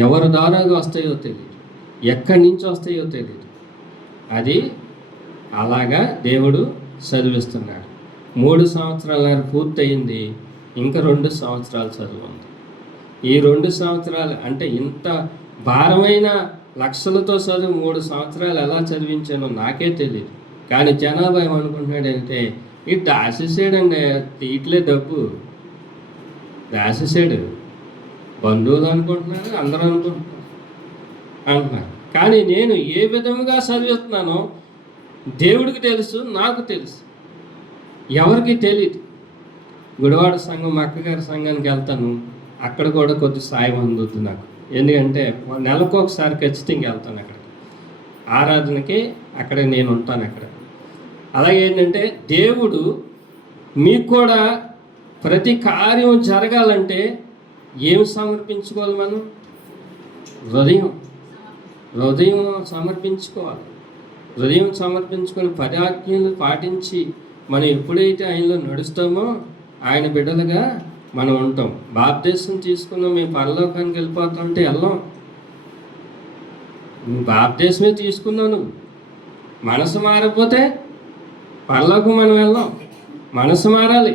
ఎవరి ద్వారాగా వస్తాయో తెలియదు, ఎక్కడి నుంచి వస్తాయో తెలియదు. అది అలాగా దేవుడు చదివిస్తున్నాడు. 3 సంవత్సరాల పూర్తయింది, ఇంకా 2 సంవత్సరాలు చదువు ఉంది. ఈ 2 సంవత్సరాలు అంటే ఇంత భారమైన లక్షలతో చదువు 3 సంవత్సరాలు ఎలా చదివించానో నాకే తెలియదు. కానీ జనాభా ఏమనుకుంటున్నాడంటే ఇది దాసేసాడండి, తీట్లే డబ్బు దాసేసాడు, బంధువులు అనుకుంటున్నారు, అందరూ అంటున్నారు. కానీ నేను ఏ విధముగా చదివిస్తున్నానో దేవుడికి తెలుసు, నాకు తెలుసు, ఎవరికి తెలియదు. గుడివాడ సంఘం, మా అక్కగారి సంఘానికి వెళ్తాను, అక్కడ కూడా కొద్ది సాయం అందుతుంది నాకు. ఎందుకంటే నెలకు ఒకసారి ఖచ్చితంగా వెళ్తాను అక్కడికి, ఆరాధనకి అక్కడ నేను ఉంటాను అక్కడ. అలాగే ఏంటంటే దేవుడు మీకు కూడా ప్రతి కార్యం జరగాలంటే ఏమి సమర్పించుకోవాలి? మనం హృదయం సమర్పించుకోవాలి. హృదయం సమర్పించుకొని 10 ఆజ్ఞలు పాటించి మనం ఎప్పుడైతే ఆయనలో నడుస్తామో ఆయన బిడ్డలుగా మనం ఉంటాం. బాప్తిసం తీసుకున్నాం, మేము పరలోకానికి వెళ్ళిపోతామంటే వెళ్ళాం. నువ్వు బాప్తిసమే తీసుకున్నావు, మనసు మారకపోతే పరలోకం మనం వెళ్ళాం. మనసు మారాలి.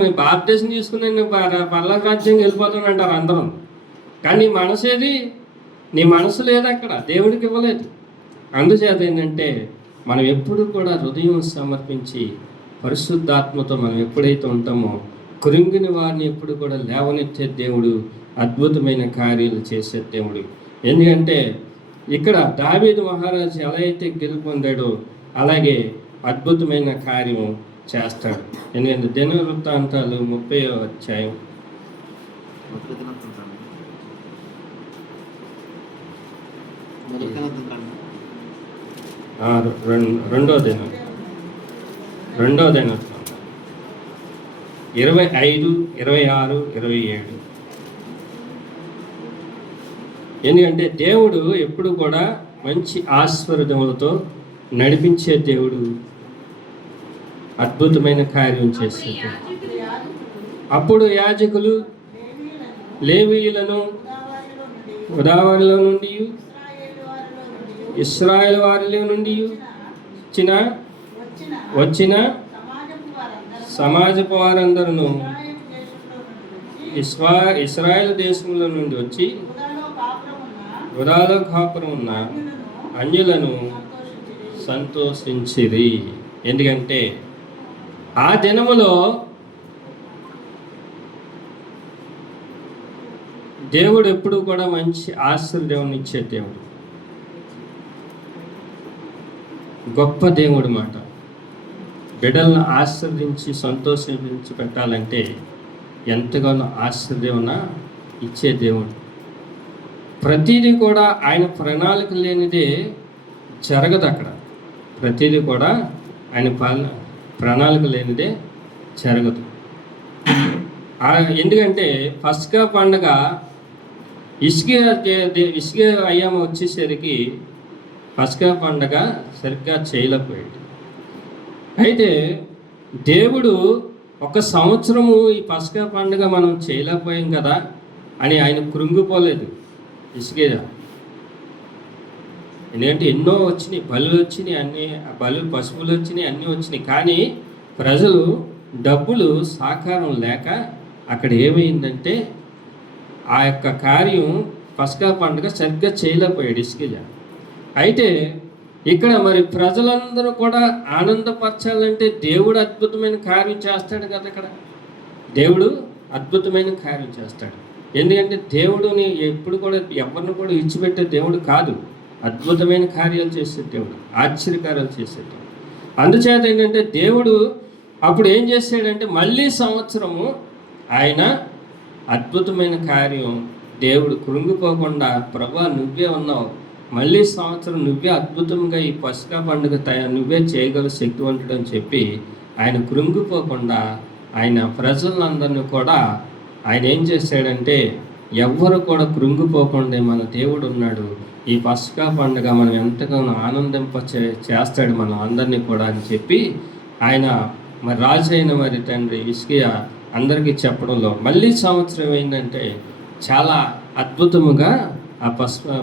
మేము బాప్తిసం తీసుకుని నేను పరలోక రాజ్యంకి వెళ్ళిపోతాను అంటారు అందరం. కానీ నీ మనసు ఏది? నీ మనసు లేదు అక్కడ, దేవుడికి ఇవ్వలేదు. అందుచేత ఏంటంటే మనం ఎప్పుడు కూడా హృదయం సమర్పించి పరిశుద్ధాత్మతో మనం ఎప్పుడైతే ఉంటామో కృంగిన వారిని ఎప్పుడు కూడా లేవనెత్తే దేవుడు, అద్భుతమైన కార్యాలు చేసే దేవుడు. ఎందుకంటే ఇక్కడ దావీదు మహారాజు ఎలా అయితే గెలుపొందాడో అలాగే అద్భుతమైన కార్యం చేస్తాడు. ఎందుకంటే దినవృత్తాంతాలు 30వ అధ్యాయం 2వ దినం 25, 26, 27. ఎందుకంటే దేవుడు ఎప్పుడు కూడా మంచి ఆశీర్వాదములతో నడిపించే దేవుడు, అద్భుతమైన కార్యం చేసే దేవుడు. అప్పుడు యాజకులు లేవీయులను గోదావరిలో నుండి ఇశ్రాయేలు వారిలో నుండి వచ్చిన సమాజపు వారందరూ ఇశ్రాయేలు దేశంలో నుండి వచ్చి యూదాలో కాపురం ఉన్న అన్యులను సంతోషించిరి. ఎందుకంటే ఆ దినములో దేవుడు ఎప్పుడు కూడా మంచి ఆశీర్వాదం ఇచ్చే దేవుడు, గొప్ప దేవుడు మాట. బిడ్డలను ఆశీర్వదించి సంతోషించి పెట్టాలంటే ఎంతగానో ఆశీర్వాదం ఇచ్చే దేవుడు. ప్రతిదీ కూడా ఆయన ప్రణాళిక లేనిదే జరగదు అక్కడ. ప్రతిదీ కూడా ఆయన ప్రణాళిక లేనిదే జరగదు. ఎందుకంటే పస్కా పండుగ ఇసుక అయ్యామ వచ్చేసరికి పస్కా పండుగ సరిగ్గా చేయలేకపోయాడు. అయితే దేవుడు 1 సంవత్సరము ఈ పస్కా పండుగ మనం చేయలేకపోయాం కదా అని ఆయన కృంగిపోలేదు. ఇసుక ఎందుకంటే ఎన్నో వచ్చినాయి, బలులు వచ్చినాయి, అన్ని పశువులు వచ్చినాయి, అన్నీ వచ్చినాయి. కానీ ప్రజలు డబ్బులు సహకారం లేక అక్కడ ఏమైందంటే ఆ యొక్క కార్యం పస్కా పండుగ సరిగ్గా చేయలేకపోయాడు ఇసుక. అయితే ఇక్కడ మరి ప్రజలందరూ కూడా ఆనందపరచాలంటే దేవుడు అద్భుతమైన కార్యం చేస్తాడు కదా. ఇక్కడ దేవుడు అద్భుతమైన కార్యం చేస్తాడు. ఎందుకంటే దేవుడిని ఎప్పుడు కూడా ఎవరిని కూడా ఇచ్చిపెట్టే దేవుడు కాదు, అద్భుతమైన కార్యాలు చేసే దేవుడు, ఆశ్చర్యకార్యాలు చేసే దేవుడు. అందుచేత ఏంటంటే దేవుడు అప్పుడు ఏం చేశాడంటే మళ్ళీ సంవత్సరము ఆయన అద్భుతమైన కార్యం దేవుడు కృంగిపోకుండా, ప్రభా నువ్వే ఉన్నావు, మళ్ళీ సంవత్సరం నువ్వే అద్భుతంగా ఈ పస్కా పండుగ నువ్వే చేయగల శక్తివంతుడు అని చెప్పి ఆయన కృంగిపోకుండా ఆయన ప్రజలందరినీ కూడా ఆయన ఏం చేశాడంటే, ఎవ్వరు కూడా కృంగిపోకుండా మన దేవుడు ఉన్నాడు, ఈ పస్కా పండుగ మనం ఎంతగానో చేస్తాడు మనం అందరినీ కూడా అని చెప్పి ఆయన మరి రాజు అయిన మరి తండ్రి హిజ్కియా అందరికీ చెప్పడంలో మళ్ళీ సంవత్సరం ఏంటంటే చాలా అద్భుతముగా ఆ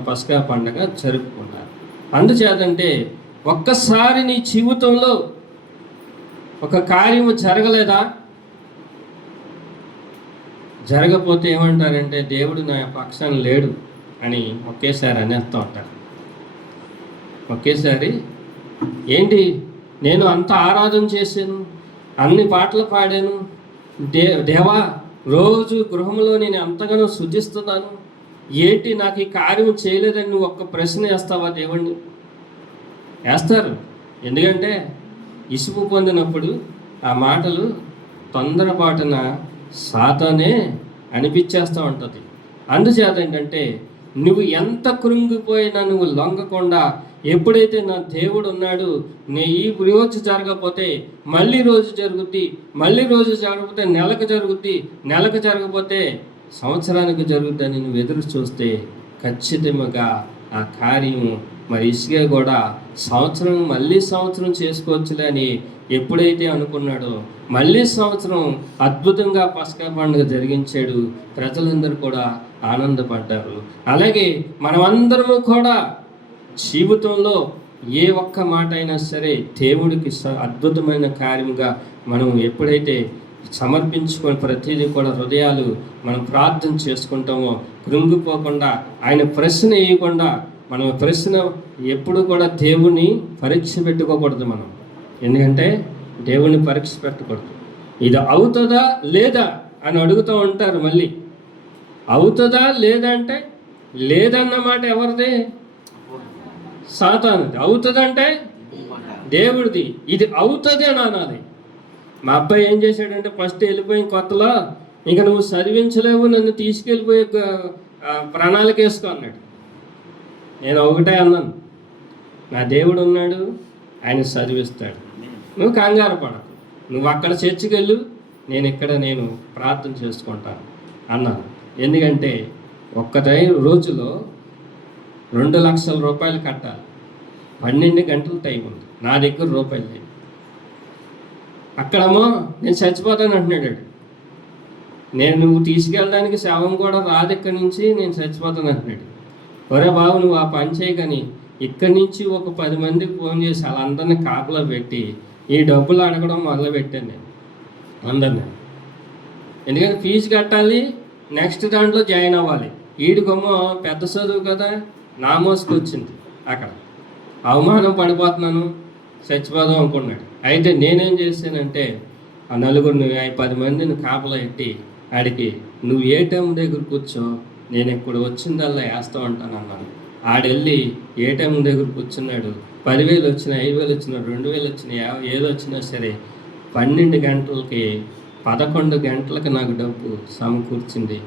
పస్కా పండుగ జరుపుకున్నారు. అందుచేతంటే ఒక్కసారి నీ జీవితంలో ఒక కార్యము జరగలేదా, జరగపోతే ఏమంటారంటే దేవుడు నా పక్షాన లేడు అని ఒకేసారి అనేస్తూ ఉంటారు. ఒకేసారి ఏంటి, నేను అంత ఆరాధన చేశాను, అన్ని పాటలు పాడాను, దేవా రోజు గృహంలో నేను ఎంతగానో శుద్ధిస్తున్నాను, ఏంటి నాకు ఈ కార్యం చేయలేదని నువ్వు ఒక్క ప్రశ్న వేస్తావా దేవుణ్ణి? వేస్తారు. ఎందుకంటే ఇసుపు పొందినప్పుడు ఆ మాటలు తొందరపాటున సాతానే అనిపించేస్తూ ఉంటుంది. అందుచేత ఏంటంటే నువ్వు ఎంత కృంగిపోయినా నువ్వు లొంగకుండా, ఎప్పుడైతే నా దేవుడు ఉన్నాడు, ఈ రోజు జరగకపోతే మళ్ళీ రోజు జరుగుద్ది, మళ్ళీ రోజు జరగకపోతే నెలకు జరుగుద్ది, నెలకు జరగకపోతే సంవత్సరానికి జరుగుద్దని నువ్వు ఎదురు చూస్తే ఖచ్చితంగా ఆ కార్యము మరి హిజ్కియా కూడా మళ్ళీ సంవత్సరం చేసుకోవచ్చులే అని ఎప్పుడైతే అనుకున్నాడో మళ్ళీ సంవత్సరం అద్భుతంగా పస్కా పండుగ జరిగించాడు. ప్రజలందరూ కూడా ఆనందపడ్డారు. అలాగే మనమందరము కూడా జీవితంలో ఏ ఒక్క మాట అయినా సరే దేవుడికి అద్భుతమైన కార్యముగా మనం ఎప్పుడైతే సమర్పించుకొని ప్రతిదీ కూడా హృదయాలు మనం ప్రార్థన చేసుకుంటామో, కృంగిపోకుండా ఆయన ప్రశ్న వేయకుండా, మనం ప్రశ్న ఎప్పుడు కూడా దేవుని పరీక్ష పెట్టుకోకూడదు మనం. ఎందుకంటే దేవుని పరీక్ష పెట్టకూడదు. ఇది అవుతుందా లేదా అని అడుగుతూ ఉంటారు. మళ్ళీ అవుతుందా లేదా అంటే లేదన్నమాట ఎవరిది? సాతానుది. అవుతుందంటే దేవుడిది. ఇది అవుతుంది అని అనాలి. మా అబ్బాయి ఏం చేశాడంటే ఫస్ట్ వెళ్ళిపోయిన కొత్తలో, ఇంకా నువ్వు చదివించలేవు, నన్ను తీసుకెళ్ళిపోయే ప్రణాళిక వేసుకో అన్నాడు. నేను ఒకటే అన్నాను, నా దేవుడు ఉన్నాడు, ఆయన చదివిస్తాడు, నువ్వు కంగారు పడకు, నువ్వు అక్కడ చర్చికి వెళ్ళు, నేను ప్రార్థన చేసుకుంటాను అన్నాను. ఎందుకంటే రోజులో 2 లక్షల రూపాయలు కట్టాలి, 12 గంటల టైం ఉంది, నా దగ్గర రూపాయలు లేదు. అక్కడేమో నేను చచ్చిపోతాను అంటున్నాడు. నువ్వు తీసుకెళ్ళడానికి శవం కూడా రాదు, ఇక్కడి నుంచి నేను చచ్చిపోతాను అంటున్నాడు. ఒరే బాబు, నువ్వు ఆ పని చేయగాని ఇక్కడి నుంచి ఒక 10 మందికి ఫోన్ చేసి వాళ్ళందరినీ కాపలా పెట్టి ఈ డబ్బులు అడగడం మొదలుపెట్టాను నేను అందరినీ. ఎందుకంటే ఫీజు కట్టాలి, నెక్స్ట్ దాంట్లో జాయిన్ అవ్వాలి. వీడికొమ్మో పెద్ద చదువు కదా, నా మోసుకు వచ్చింది. అక్కడ అవమానం పడిపోతున్నాను, చచ్చిపోదాం అనుకున్నాడు. అయితే నేనేం చేశానంటే ఆ నలుగురిని 10 మందిని కాపలా పెట్టి ఆడికి నువ్వు ఏ టైం దగ్గర కూర్చో, నేను ఇక్కడ వచ్చిందల్లా వేస్తూ ఉంటాను అన్నాను. ఆడెళ్ళి ఏ టైం దగ్గర కూర్చున్నాడు. 10,000 వచ్చినా, 5,000 వచ్చినా, 2,000 వచ్చినా, 50,000 వచ్చినా సరే 12 గంటలకి 11 గంటలకు నాకు డబ్బు సమకూర్చింది.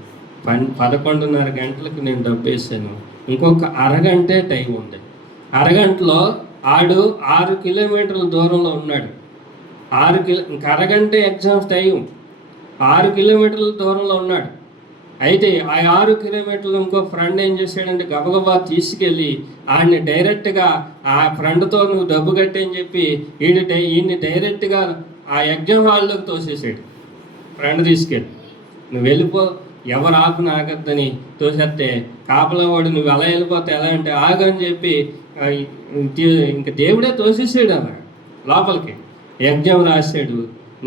11:30 గంటలకు నేను డబ్బు వేసాను. ఇంకొక అరగంటే టైం ఉంది. అరగంటలో ఆడు 6 కిలోమీటర్ల దూరంలో ఉన్నాడు. ఇంక అరగంట ఎగ్జామ్స్ టైం, 6 కిలోమీటర్ల దూరంలో ఉన్నాడు. అయితే ఆ 6 కిలోమీటర్లు ఇంకో ఫ్రెండ్ ఏం చేశాడంటే గబగబా తీసుకెళ్ళి ఆడిని డైరెక్ట్గా ఆ ఫ్రెండ్తో నువ్వు డబ్బు కట్టి అని చెప్పి ఈయన్ని డైరెక్ట్గా ఆ ఎగ్జామ్ హాల్లోకి తోసేసాడు. ఫ్రెండ్ తీసుకెళ్ళి నువ్వు వెళ్ళిపో, ఎవరు ఆపుని ఆగద్దని తోసేస్తే కాపలా వాడు నువ్వు అలా వెళ్ళిపోతే ఎలా అంటే ఆగని చెప్పి ఇంక దేవుడే తోసేసాడు అలా లోపలికి. ఎగ్జామ్ రాశాడు,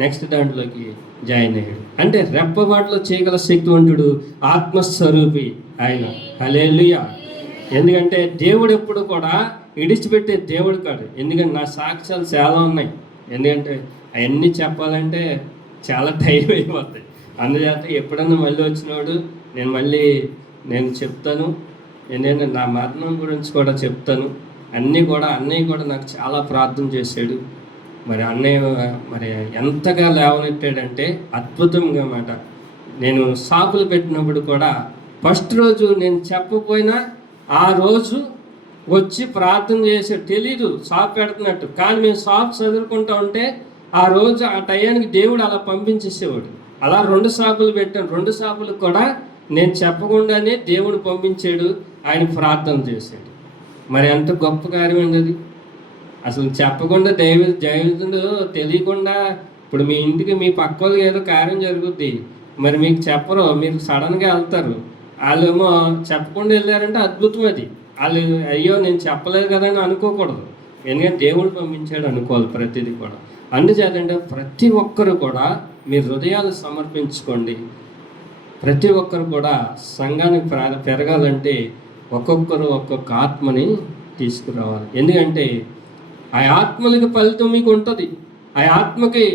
నెక్స్ట్ దాంట్లోకి జాయిన్ అయ్యాడు. అంటే రెప్పబాటులో చేయగల శక్తివంతుడు, ఆత్మస్వరూపి ఆయన. హల్లెలూయా. ఎందుకంటే దేవుడు ఎప్పుడు కూడా విడిచిపెట్టే దేవుడు కాదు. ఎందుకంటే నా సాక్ష్యాలు చాలా ఉన్నాయి. ఎందుకంటే అవన్నీ చెప్పాలంటే చాలా టైం అయిపోతాయి. అందుచేత ఎప్పుడన్నా మళ్ళీ వచ్చినోడు నేను చెప్తాను. ఎందుకంటే నా మరణం గురించి కూడా చెప్తాను. అన్నయ్య కూడా నాకు చాలా ప్రార్థన చేశాడు. మరి అన్నయ్య ఎంతగా లేవనెత్తాడంటే అద్భుతంగా మాట. నేను షాపులు పెట్టినప్పుడు కూడా ఫస్ట్ రోజు నేను చెప్పపోయినా ఆ రోజు వచ్చి ప్రార్థన చేసాడు. తెలీదు షాప్ పెడుతున్నట్టు, కానీ మేము షాప్ చదువుకుంటా ఉంటే ఆ రోజు ఆ టయానికి దేవుడు అలా పంపించేసేవాడు. అలా 2 షాపులు పెట్టాను. 2 షాపులు కూడా నేను చెప్పకుండానే దేవుడు పంపించాడు. ఆయన ప్రార్థన చేశాడు. మరి ఎంత గొప్ప కార్యం అండి అది. అసలు చెప్పకుండా దైవజనుడు తెలియకుండా, ఇప్పుడు మీ ఇంటికి మీ పక్క వాళ్ళకి ఏదో కార్యం జరుగుద్ది, మరి మీకు చెప్పరు, మీరు సడన్గా వెళ్తారు. వాళ్ళేమో చెప్పకుండా వెళ్ళారంటే అద్భుతం అది. వాళ్ళు అయ్యో నేను చెప్పలేదు కదా అని అనుకోకూడదు, ఎందుకంటే దేవుడు పంపించాడు అనుకోవాలి ప్రతిదీ కూడా. అందుచేతంటే ప్రతి ఒక్కరు కూడా మీ హృదయాలు సమర్పించుకోండి. ప్రతి ఒక్కరు కూడా సంఘానికి పెరగాలంటే ఒక్కొక్కరు ఒక్కొక్క ఆత్మని తీసుకురావాలి. ఎందుకంటే ఆ ఆత్మలకి ఫలితం మీకు ఉంటుంది. ఆ ఆత్మకి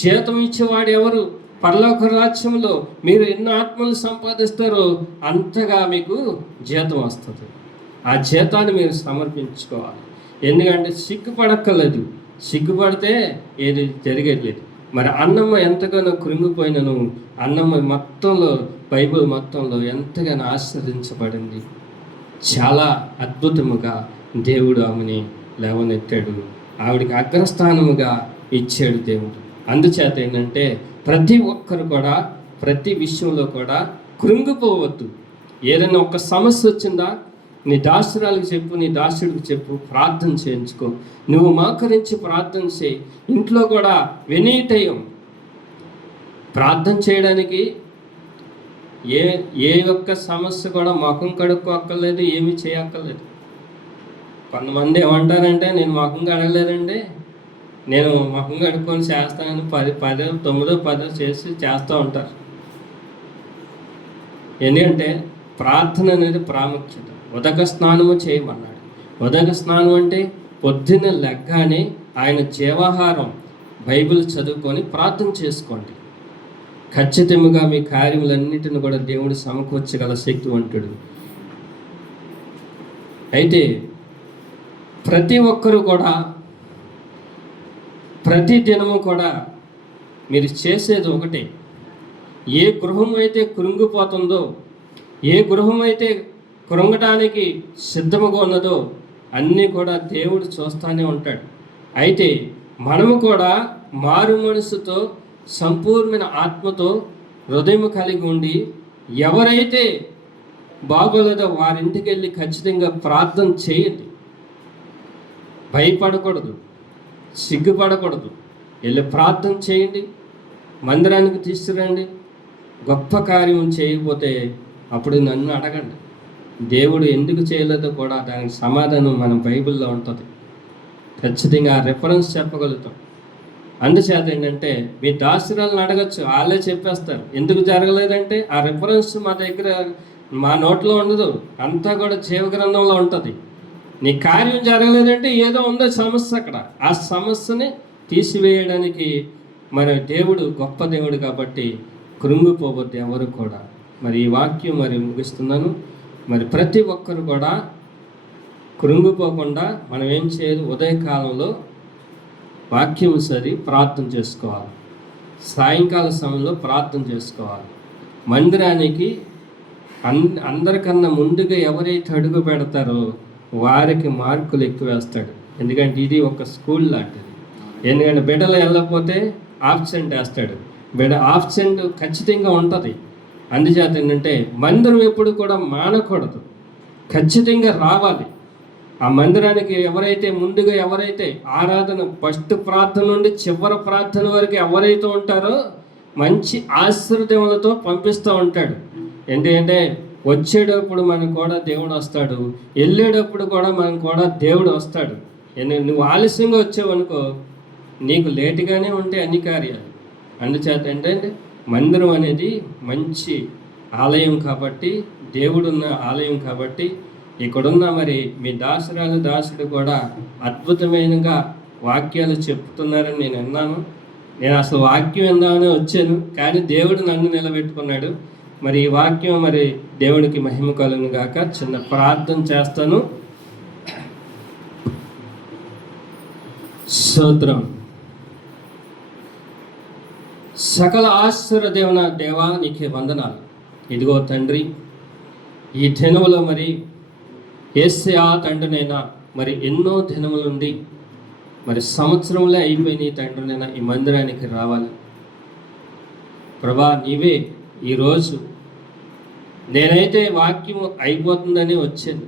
జీతం ఇచ్చేవాడు ఎవరు? పరలోక రాజ్యంలో మీరు ఎన్ని ఆత్మలు సంపాదిస్తారో అంతగా మీకు జీతం వస్తుంది. ఆ జీతాన్ని మీరు సమర్పించుకోవాలి. ఎందుకంటే సిగ్గుపడక్కర్లేదు. సిగ్గుపడితే ఏది జరిగేట్లేదు. మరి అన్నమ్మ ఎంతగానో కృంగిపోయినను అన్నమ్మ మొత్తంలో, బైబిల్ మొత్తంలో ఎంతగానో ఆశ్రదించబడింది. చాలా అద్భుతముగా దేవుడు ఆమెని లేవనెత్తాడు. ఆవిడికి అగ్రస్థానముగా ఇచ్చాడు దేవుడు. అందుచేత ఏంటంటే ప్రతి ఒక్కరు కూడా ప్రతి విషయంలో కూడా కృంగిపోవద్దు. ఏదైనా ఒక సమస్య వచ్చిందా, నీ దాసురాలకు చెప్పు, నీ దాసుడికి చెప్పు, ప్రార్థన చేయించుకో. నువ్వు మోకరించి ప్రార్థన చేయి. ఇంట్లో కూడా వినీతయం ప్రార్థన చేయడానికి ఏ ఒక్క సమస్య కూడా ముఖం కడుక్కోక్కర్లేదు, ఏమీ చేయక్కర్లేదు. కొంతమంది ఏమంటారంటే నేను ముఖం కడగలేదండి, నేను ముఖం కడుక్కొని చేస్తానని 10, 9, 10 చేస్తూ ఉంటారు. ఎందుకంటే ప్రార్థన అనేది ప్రాముఖ్యత. ఉదక స్నానము చేయమన్నాడు. ఉదక స్నానం అంటే పొద్దున్న లెగ్గానే ఆయన జీవాహారం బైబిల్ చదువుకొని ప్రార్థన చేసుకోండి. ఖచ్చితంగా మీ కార్యములన్నిటిని కూడా దేవుడు సమకూర్చగల శక్తివంతుడు. అయితే ప్రతి ఒక్కరూ కూడా ప్రతి దినము కూడా మీరు చేసేది ఒకటే. ఏ గృహం అయితే కృంగిపోతుందో, ఏ గృహం అయితే కృంగటానికి సిద్ధముగా ఉన్నదో అన్నీ కూడా దేవుడు చూస్తూనే ఉంటాడు. అయితే మనము కూడా మారు మనసుతో, సంపూర్ణ ఆత్మతో, హృదయం కలిగి ఉండి ఎవరైతే బాగోలేదో వారింటికి వెళ్ళి ఖచ్చితంగా ప్రార్థన చేయండి. భయపడకూడదు, సిగ్గుపడకూడదు. వెళ్ళి ప్రార్థన చేయండి. మందిరానికి తీసుకురండి. గొప్ప కార్యం చేయకపోతే అప్పుడు నన్ను అడగండి. దేవుడు ఎందుకు చేయలేదో కూడా దానికి సమాధానం మన బైబిల్లో ఉంటుంది. ఖచ్చితంగా ఆ రెఫరెన్స్ చెప్పగలుగుతాం. అందుచేత ఏంటంటే మీ దాసురాలను అడగచ్చు, వాళ్ళే చెప్పేస్తారు. ఎందుకు జరగలేదంటే ఆ రెఫరెన్స్ మా దగ్గర, మా నోట్లో ఉండదు, అంతా కూడా జీవగ్రంథంలో ఉంటుంది. నీ కార్యం జరగలేదంటే ఏదో ఉందో సమస్య అక్కడ. ఆ సమస్యని తీసివేయడానికి మన దేవుడు గొప్ప దేవుడు కాబట్టి కృంగిపోవద్దు ఎవరు కూడా. మరి ఈ వాక్యం మరి ముగిస్తున్నాను. మరి ప్రతి ఒక్కరు కూడా కృంగిపోకుండా మనం ఏం చేయాలి? ఉదయకాలంలో వాక్యం సరి ప్రార్థన చేసుకోవాలి. సాయంకాల సమయంలో ప్రార్థన చేసుకోవాలి. మందిరానికి అందరికన్నా ముందుగా ఎవరైతే అడుగు పెడతారో వారికి మార్కులు ఎక్కువ వేస్తాడు. ఎందుకంటే ఇది ఒక స్కూల్ లాంటిది. ఎందుకంటే బిడ్డలు వెళ్ళకపోతే ఆబ్సెంట్ వేస్తాడు. ఆబ్సెంట్ ఖచ్చితంగా ఉంటుంది. అందుచేత ఏంటంటే మందిరం ఎప్పుడు కూడా మానకూడదు, ఖచ్చితంగా రావాలి. ఆ మందిరానికి ఎవరైతే ఆరాధన ఫస్ట్ ప్రార్థన నుండి చివరి ప్రార్థన వరకు ఎవరైతే ఉంటారో మంచి ఆశీర్వాదాలతో పంపిస్తూ ఉంటాడు. ఎందుకంటే వచ్చేటప్పుడు మనకు కూడా దేవుడు వస్తాడు, వెళ్ళేటప్పుడు కూడా మనకు కూడా దేవుడు వస్తాడు. నువ్వు ఆలస్యంగా వచ్చావనుకో నీకు లేటుగానే ఉంటాయి అన్ని కార్యాలు. అందుచేత ఏంటంటే మందిరం అనేది మంచి ఆలయం కాబట్టి, దేవుడున్న ఆలయం కాబట్టి ఇక్కడున్న మరి మీ దాసుడు కూడా అద్భుతమైనగా వాక్యాలు చెప్తున్నారని నేను విన్నాను. నేను అసలు వాక్యం విందామని వచ్చాను, కానీ దేవుడు నన్ను నిలబెట్టుకున్నాడు. మరి ఈ వాక్యం మరి దేవుడికి మహిమ కలుగును గాక. చిన్న ప్రార్థన చేస్తాను. స్తోత్రం. సకల ఆశ్చర్య దేవా నీకే వందనాలు. ఇదిగో తండ్రి, ఈ దినములో మరి యేసయ్యా తండ్రినైనా మరి ఎన్నో దినముల నుండి మరి సంవత్సరంలో అయిపోయినాయి తండ్రినైనా ఈ మందిరానికి రావాలి. ప్రభా నీవే ఈరోజు నేనైతే వాక్యం అయిపోతుందని వచ్చాను,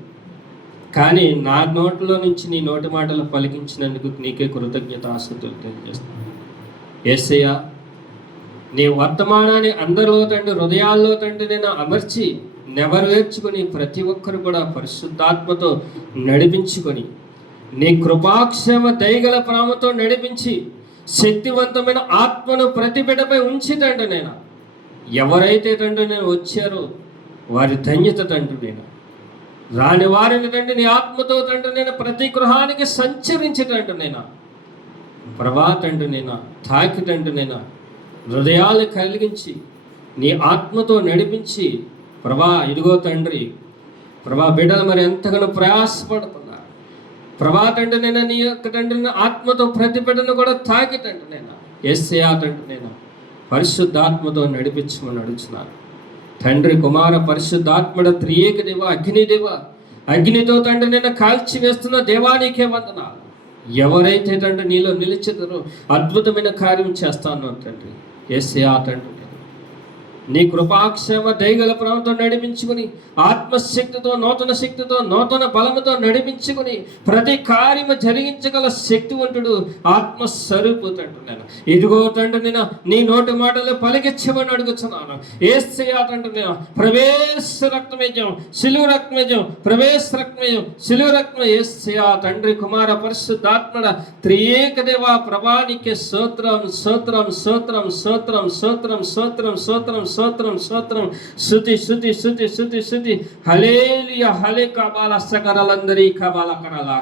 కానీ నా నోట్లో నుంచి నీ నోటి మాటలు పలికించినందుకు నీకే కృతజ్ఞత ఆస్తుతులు తెలియజేస్తాను. యేసయ్యా నీ వర్తమానాన్ని అందరిలో తండ్రి హృదయాల్లో తండ్రి నేను అమర్చి నెరవేర్చుకొని ప్రతి ఒక్కరు కూడా పరిశుద్ధాత్మతో నడిపించుకొని నీ కృపాక్షేమ దయగల ప్రేమతో నడిపించి శక్తివంతమైన ఆత్మను ప్రతి బిడ్డపై ఉంచి తండ్రి నేను ఎవరైతే తండ్రి నేను వచ్చారో వారి ధన్యత తండ్రి నేను రాని వారిని తండ్రి నీ ఆత్మతో తండ్రి నేను ప్రతి గృహానికి సంచరించి తండ్రి నేను ప్రభా తండ్రి నేను తాకి తండ్రి నేను హృదయాలు కలిగించి నీ ఆత్మతో నడిపించి ప్రభా ఇదిగో తండ్రి ప్రభా బిడ్డలు మరి ఎంతగానో ప్రయాసపడుతున్నారు ప్రభా తండ్రి నేను నీ యొక్క తండ్రిని ఆత్మతో ప్రతి బిడ్డను కూడా తాకి తండ్రి నేను యేసయ్యా తండ్రి నేను పరిశుద్ధాత్మతో నడిపించమని అడుగుతున్నాను. తండ్రి కుమార పరిశుద్ధాత్మడ త్రియేక దేవ అగ్నిదేవ అగ్నితో తండ్రి నేను కాల్చి వేస్తున్న దేవానికే వందనాలు. ఎవరైతే తండ్రి నీలో నిలిచెదరో అద్భుతమైన కార్యం చేస్తాను తండ్రి యేసయ్యా తండ్రి నీ కృపాక్షేమ దయగల ప్రేమతో నడిపించుకుని ఆత్మశక్తితో నూతన శక్తితో నూతన బలముతో నడిపించుకుని ప్రతి కార్యము జరిగించగల శక్తివంతుడు ఆత్మస్వరూపు తండ్రి నేను ఇదిగో తండ్రి నేను నీ నోటి మాటలు పలికించమని అడుగుతున్నాను. యేసయ్యా తండ్రి నేను ప్రవేశ రక్తమేజం శిలువ రక్తమేజం ప్రవేశ రక్తమేజం శిలువ రక్తం యేసయ్యా తండ్రి కుమార పరిశుద్ధాత్మడ త్రియేక దేవ ప్రభానికి స్తోత్రం స్తోత్రం స్తోత్రం స్తోత్రం స్తోత్రం స్తోత్రం స్తోత్రం స్తోత్రం స్తోత్రం శృతి శృతి శృతి శృతి శృతి హల్లెలూయా హలే కబాల సకరలందరి కబాల కరల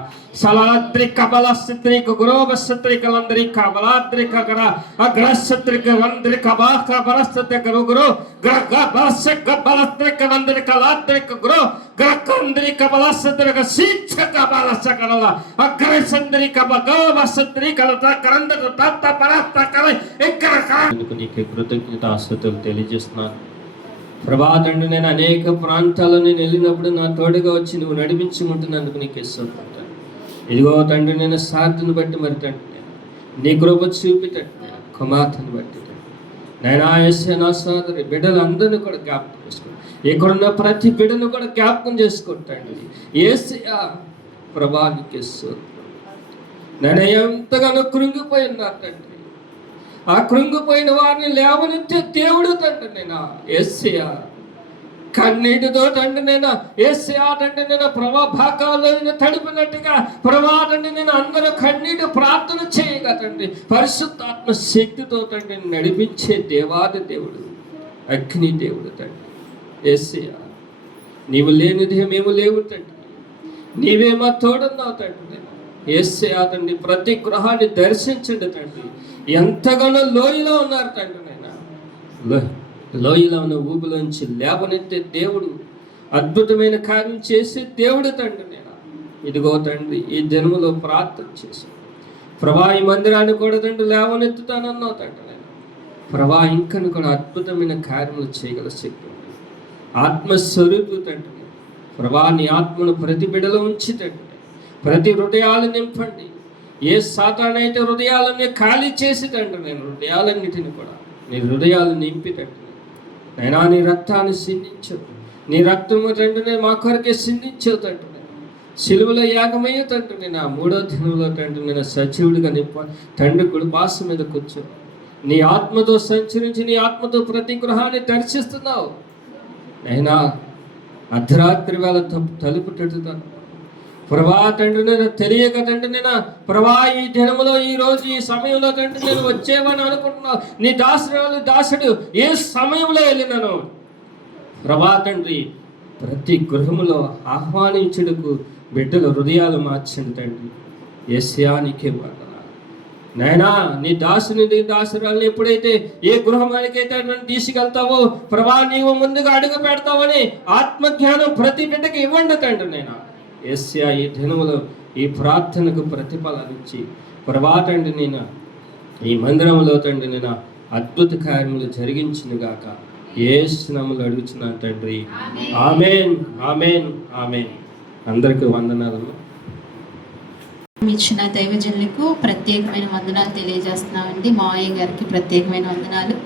సలాద్రి కబాల సత్రి గురోబ సత్రి కలందరి కబాలాద్రి కగర అగ్రసత్రి కలందరి కబా కబాల సత్రి గురు గ్రగ బలస కబాలత్రి కలందరి కలాద్రి గురు గ్రకందరి కబాల సత్రి శిక్ష కబాల సకరల అగ్రసందరి కబగవ సత్రి కలత కరందరి తత్త పరత కల ఎక్కర నీకు కృతజ్ఞత ఆస్తుతులు తెలియజేస్తున్నాను. ప్రభా తండ్రి నేను అనేక ప్రాంతాల్లో నేను వెళ్ళినప్పుడు నా తోడుగా వచ్చి నువ్వు నడిపించుకుంటున్నందుకు నీకు ఇష్టపడతాను. ఇదిగో తండ్రి నేను సాధ్యను బట్టి మరి తండ్రి నీ కృప చూపి తండ్రి కుమార్తెను బట్టి నైనా యేసయ్యా నా సోదరి బిడ్డలందరినీ కూడా జ్ఞాపకం చేసుకోండి. ఇక్కడున్న ప్రతి బిడ్డను కూడా జ్ఞాపకం చేసుకుంటాండి. యేసయ్యా ప్రభా నీకు నేను ఎంతగానో కృంగిపోయి ఉన్నారు తండ్రి. ఆ కృంగిపోయిన వారిని లేవనెత్తే దేవుడు తండ్రి నేను యేసయ్యా కన్నీటితో తండ్రి నేను యేసయ్యా తండ్రి నేను ప్రభా భాగాల్లో తడిపినట్టుగా ప్రభా తండ్రి నేను అందరూ కన్నీటి ప్రార్థన చేయగా తండ్రి పరిశుద్ధాత్మ శక్తితో తండ్రి నడిపించే దేవాది దేవుడు అగ్ని దేవుడు తండ్రి యేసయ్యా నీవు లేనిదే మేము లేవు తండ్రి నీవే మా తోడున్నావు తండ్రి నేను యేసయ్యా తండ్రి ప్రతి గృహాన్ని దర్శించండి తండ్రి. ఎంతగానో లోయలో ఉన్నారు తండ్రి నాయన లోయలో ఉన్న ఊబిలోంచి లేవనెత్తే దేవుడు అద్భుతమైన కార్యం చేసే దేవుడు తండ్రి నేను ఇదిగో తండ్రి ఈ జన్మలో ప్రార్థన చేసి ప్రభా ఈ మందిరాన్ని కూడా తండ్రి లేవనెత్తుతానన్నావు తండ్రి నేను ప్రభా ఇంకను కూడా అద్భుతమైన కార్యములు చేయగల శక్తి ఆత్మస్వరూపు తండ్రి ప్రభా నీ ఆత్మను ప్రతి బిడలో ఉంచి తండ్రి ప్రతి హృదయాలు నింపండి. ఏ సాతానైతే హృదయాలన్నీ ఖాళీ చేసి తండ్రి నేను హృదయాలన్నిటిని కూడా నీ హృదయాలు నింపి తండ్రి నైనా నీ రక్తాన్ని సిందించవు నీ రక్తము తండ్రి నేను మా కొరకే సిందించవు తండ్రి నేను సిలువలో యాగమయ్యే తండ్రి నేను ఆ 3వ దినంలో తండ్రి నేను సజీవుడిగా నింప తండ్రి కుడిపాస మీద కూర్చో నీ ఆత్మతో సంచరించి నీ ఆత్మతో ప్రతి గృహాన్ని దర్శిస్తున్నావు. నైనా అర్ధరాత్రి వేళ తలుపు తట్టుతాను ప్రభా తండ్రి నేను తెలియక తండ్రి నేను ప్రభా ఈ దినములో ఈ రోజు ఈ సమయంలో తండ్రి నేను వచ్చేవని అనుకుంటున్నావు. నీ దాసుడు ఏ సమయంలో వెళ్ళినాను ప్రభా తండ్రి ప్రతి గృహములో ఆహ్వానించుటకు బిడ్డల హృదయాలు మార్చండి తండ్రి యేసయ్యా నీకే వందనాలు. నైనా నీ దాసురాలను ఎప్పుడైతే ఏ గృహానికైతే నన్ను తీసుకెళ్తావో ప్రభా నీవు ముందుగా అడుగు పెడతావని ఆత్మజ్ఞానం ప్రతి బిడ్డకి ఇవ్వండి తండ్రి నేను యేసయ్యా ఈ దినములో ఈ ప్రార్థనకు ప్రతిఫలాన్నిచ్చి ప్రభా తండ్రి నేను ఈ మందిరంలో తండ్రి నేను అద్భుత కార్యములు జరిగించునుగాక యేసు నామములో అడుగుచున్నాను తండ్రి. ఆమేన్, ఆమేన్, ఆమేన్. అందరికీ వందనాలు. ఇచ్చిన దైవజనులకు ప్రత్యేకమైన వందనాలు తెలియజేస్తున్నామండి. మావయ్య గారికి ప్రత్యేకమైన వందనాలు.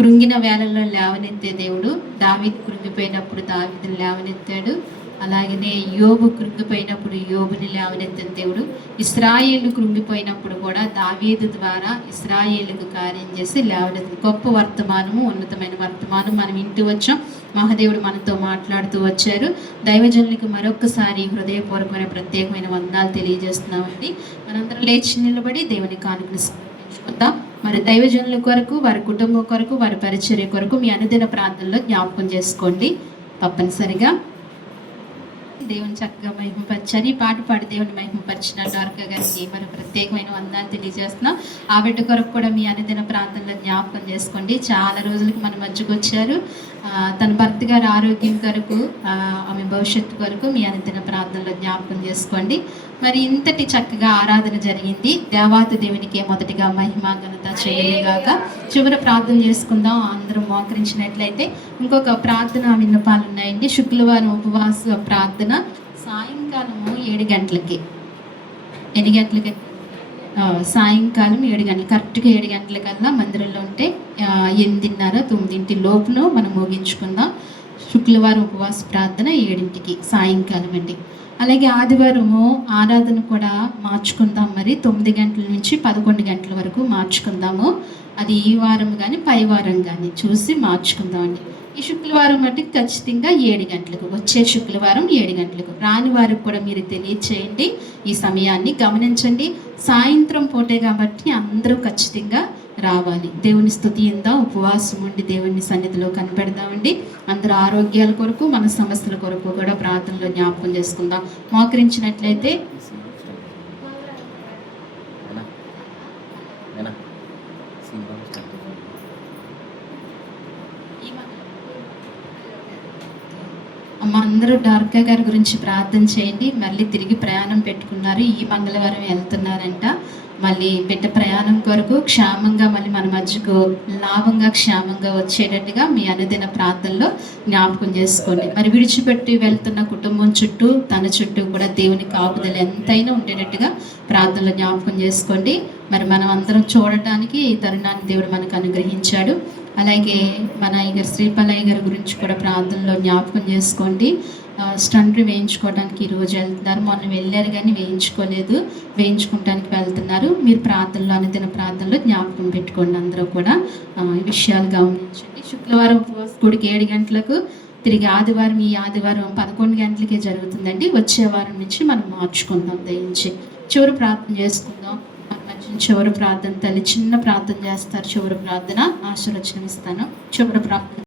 కృంగిన వేళల్లో లేవనెత్తే దేవుడు. దావీదు కృంగిపోయినప్పుడు దావీదుని లేవనెత్తాడు. అలాగనే యోబు కృంగిపోయినప్పుడు యోబుని లేవనెత్తిన దేవుడు. ఇశ్రాయేలు కృంగిపోయినప్పుడు కూడా దావీదు ద్వారా ఇశ్రాయేలుకు కార్యం చేసి లేవనెత్తి గొప్ప వర్తమానము, ఉన్నతమైన వర్తమానం మనం ఇంటి వచ్చాం. మహాదేవుడు మనతో మాట్లాడుతూ వచ్చారు. దైవజనులకు మరొకసారి హృదయపూర్వకమైన ప్రత్యేకమైన వందనాలు తెలియజేస్తున్నామండి. మనందరం లేచి నిలబడి దేవుని కానుకలు సమర్పించుకుందాం. మరి దైవజనుల కొరకు, వారి కుటుంబం కొరకు, వారి పరిచర్య కొరకు మీ అనుదిన ప్రాంతంలో జ్ఞాపకం చేసుకోండి. తప్పనిసరిగా దేవుని చక్కగా మహిమపరిచారు. ఈ పాట పాడి దేవుని మహిమపరిచిన డార్కా గారికి మరి ప్రత్యేకమైన వందనాలు తెలియజేస్తున్నాం. ఆ బిడ్డ కొరకు కూడా మీ అనుదిన ప్రాంతంలో జ్ఞాపకం చేసుకోండి. చాలా రోజులకి మన మధ్యకు వచ్చారు. తన భర్త గారి ఆరోగ్యం కొరకు, ఆమె భవిష్యత్తు కొరకు మీ అనుదిన ప్రాంతంలో జ్ఞాపకం చేసుకోండి. మరి ఇంతటి చక్కగా ఆరాధన జరిగింది. దేవాతి దేవునికే మొదటిగా మహిమ ఘనత చేయలేగాక. చివరి ప్రార్థన చేసుకుందాం. అందరం మోకరించినట్లయితే ఇంకొక ప్రార్థన విన్నపాలు ఉన్నాయండి. శుక్రవారం ఉపవాస ప్రార్థన సాయంకాలము 7 గంటలకి. ఎన్ని గంటలకి? సాయంకాలం 7 గంటలు, కరెక్ట్గా 7 గంటలకల్లా మందిరంలో ఉంటే 8:30, 9 లోపులో మనం ముగించుకుందాం. శుక్రవారం ఉపవాస ప్రార్థన 7ంటికి సాయంకాలం అండి. అలాగే ఆదివారము ఆరాధన కూడా మార్చుకుందాం. మరి 9 గంటల నుంచి 11 గంటల వరకు మార్చుకుందాము. అది ఈ వారం కానీ పై వారం కానీ చూసి మార్చుకుందామండి. ఈ శుక్రవారం మటుకు ఖచ్చితంగా 7 గంటలకు, వచ్చే శుక్రవారం 7 గంటలకు. రాని వారికి కూడా మీరు తెలియచేయండి. ఈ సమయాన్ని గమనించండి. సాయంత్రం పూటే కాబట్టి అందరూ ఖచ్చితంగా రావాలి. దేవుని స్తుతిందాం, ఉపవాసం ఉండి దేవుని సన్నిధిలో కనిపెడదామండి. అందరూ ఆరోగ్యాల కొరకు, మన సమస్యల కొరకు కూడా ప్రార్థనలో జ్ఞాపకం చేసుకుందాం. మోకరించినట్లయితే అమ్మ అందరూ డార్కా గారి గురించి ప్రార్థన చేయండి. మళ్ళీ తిరిగి ప్రయాణం పెట్టుకున్నారు. ఈ మంగళవారం వెళ్తున్నారంట. మళ్ళీ బిడ్డ ప్రయాణం కొరకు క్షేమంగా మళ్ళీ మన మధ్యకు లాభంగా క్షేమంగా వచ్చేటట్టుగా మీ అనుదిన ప్రార్థనలో జ్ఞాపకం చేసుకోండి. మరి విడిచిపెట్టి వెళ్తున్న కుటుంబం చుట్టూ, తన చుట్టూ కూడా దేవుని కాపుదల ఎంతైనా ఉండేటట్టుగా ప్రార్థనలో జ్ఞాపకం చేసుకోండి. మరి మనం అందరం చూడటానికి ఈ తరుణాన్ని దేవుడు మనకు అనుగ్రహించాడు. అలాగే మన అయ్యగారు శ్రీపాలయ్య గారి గురించి కూడా ప్రార్థనలో జ్ఞాపకం చేసుకోండి. స్టంట్ వేయించుకోవడానికి ఈరోజు వెళ్తున్నారు. మొన్న వెళ్ళారు కానీ వేయించుకోలేదు. వేయించుకోవడానికి వెళ్తున్నారు. మీరు ప్రార్థనలో, అనుదిన ప్రార్థనలో జ్ఞాపకం పెట్టుకోండి. అందరూ కూడా ఈ విషయాలు గమనించండి. శుక్రవారం ఉపవాస కూడికి 7 గంటలకు, తిరిగి ఆదివారం, ఈ ఆదివారం 11 గంటలకే జరుగుతుందండి. వచ్చే వారం నుంచి మనం మార్చుకుందాం. దయించి చివరి ప్రార్థన చేసుకుందాం. చివరి ప్రార్థన తల్లి చిన్న ప్రార్థన చేస్తారు. చివరి ప్రార్థన ఆశీర్వచనం ఇస్తాను. చివరి ప్రార్థన.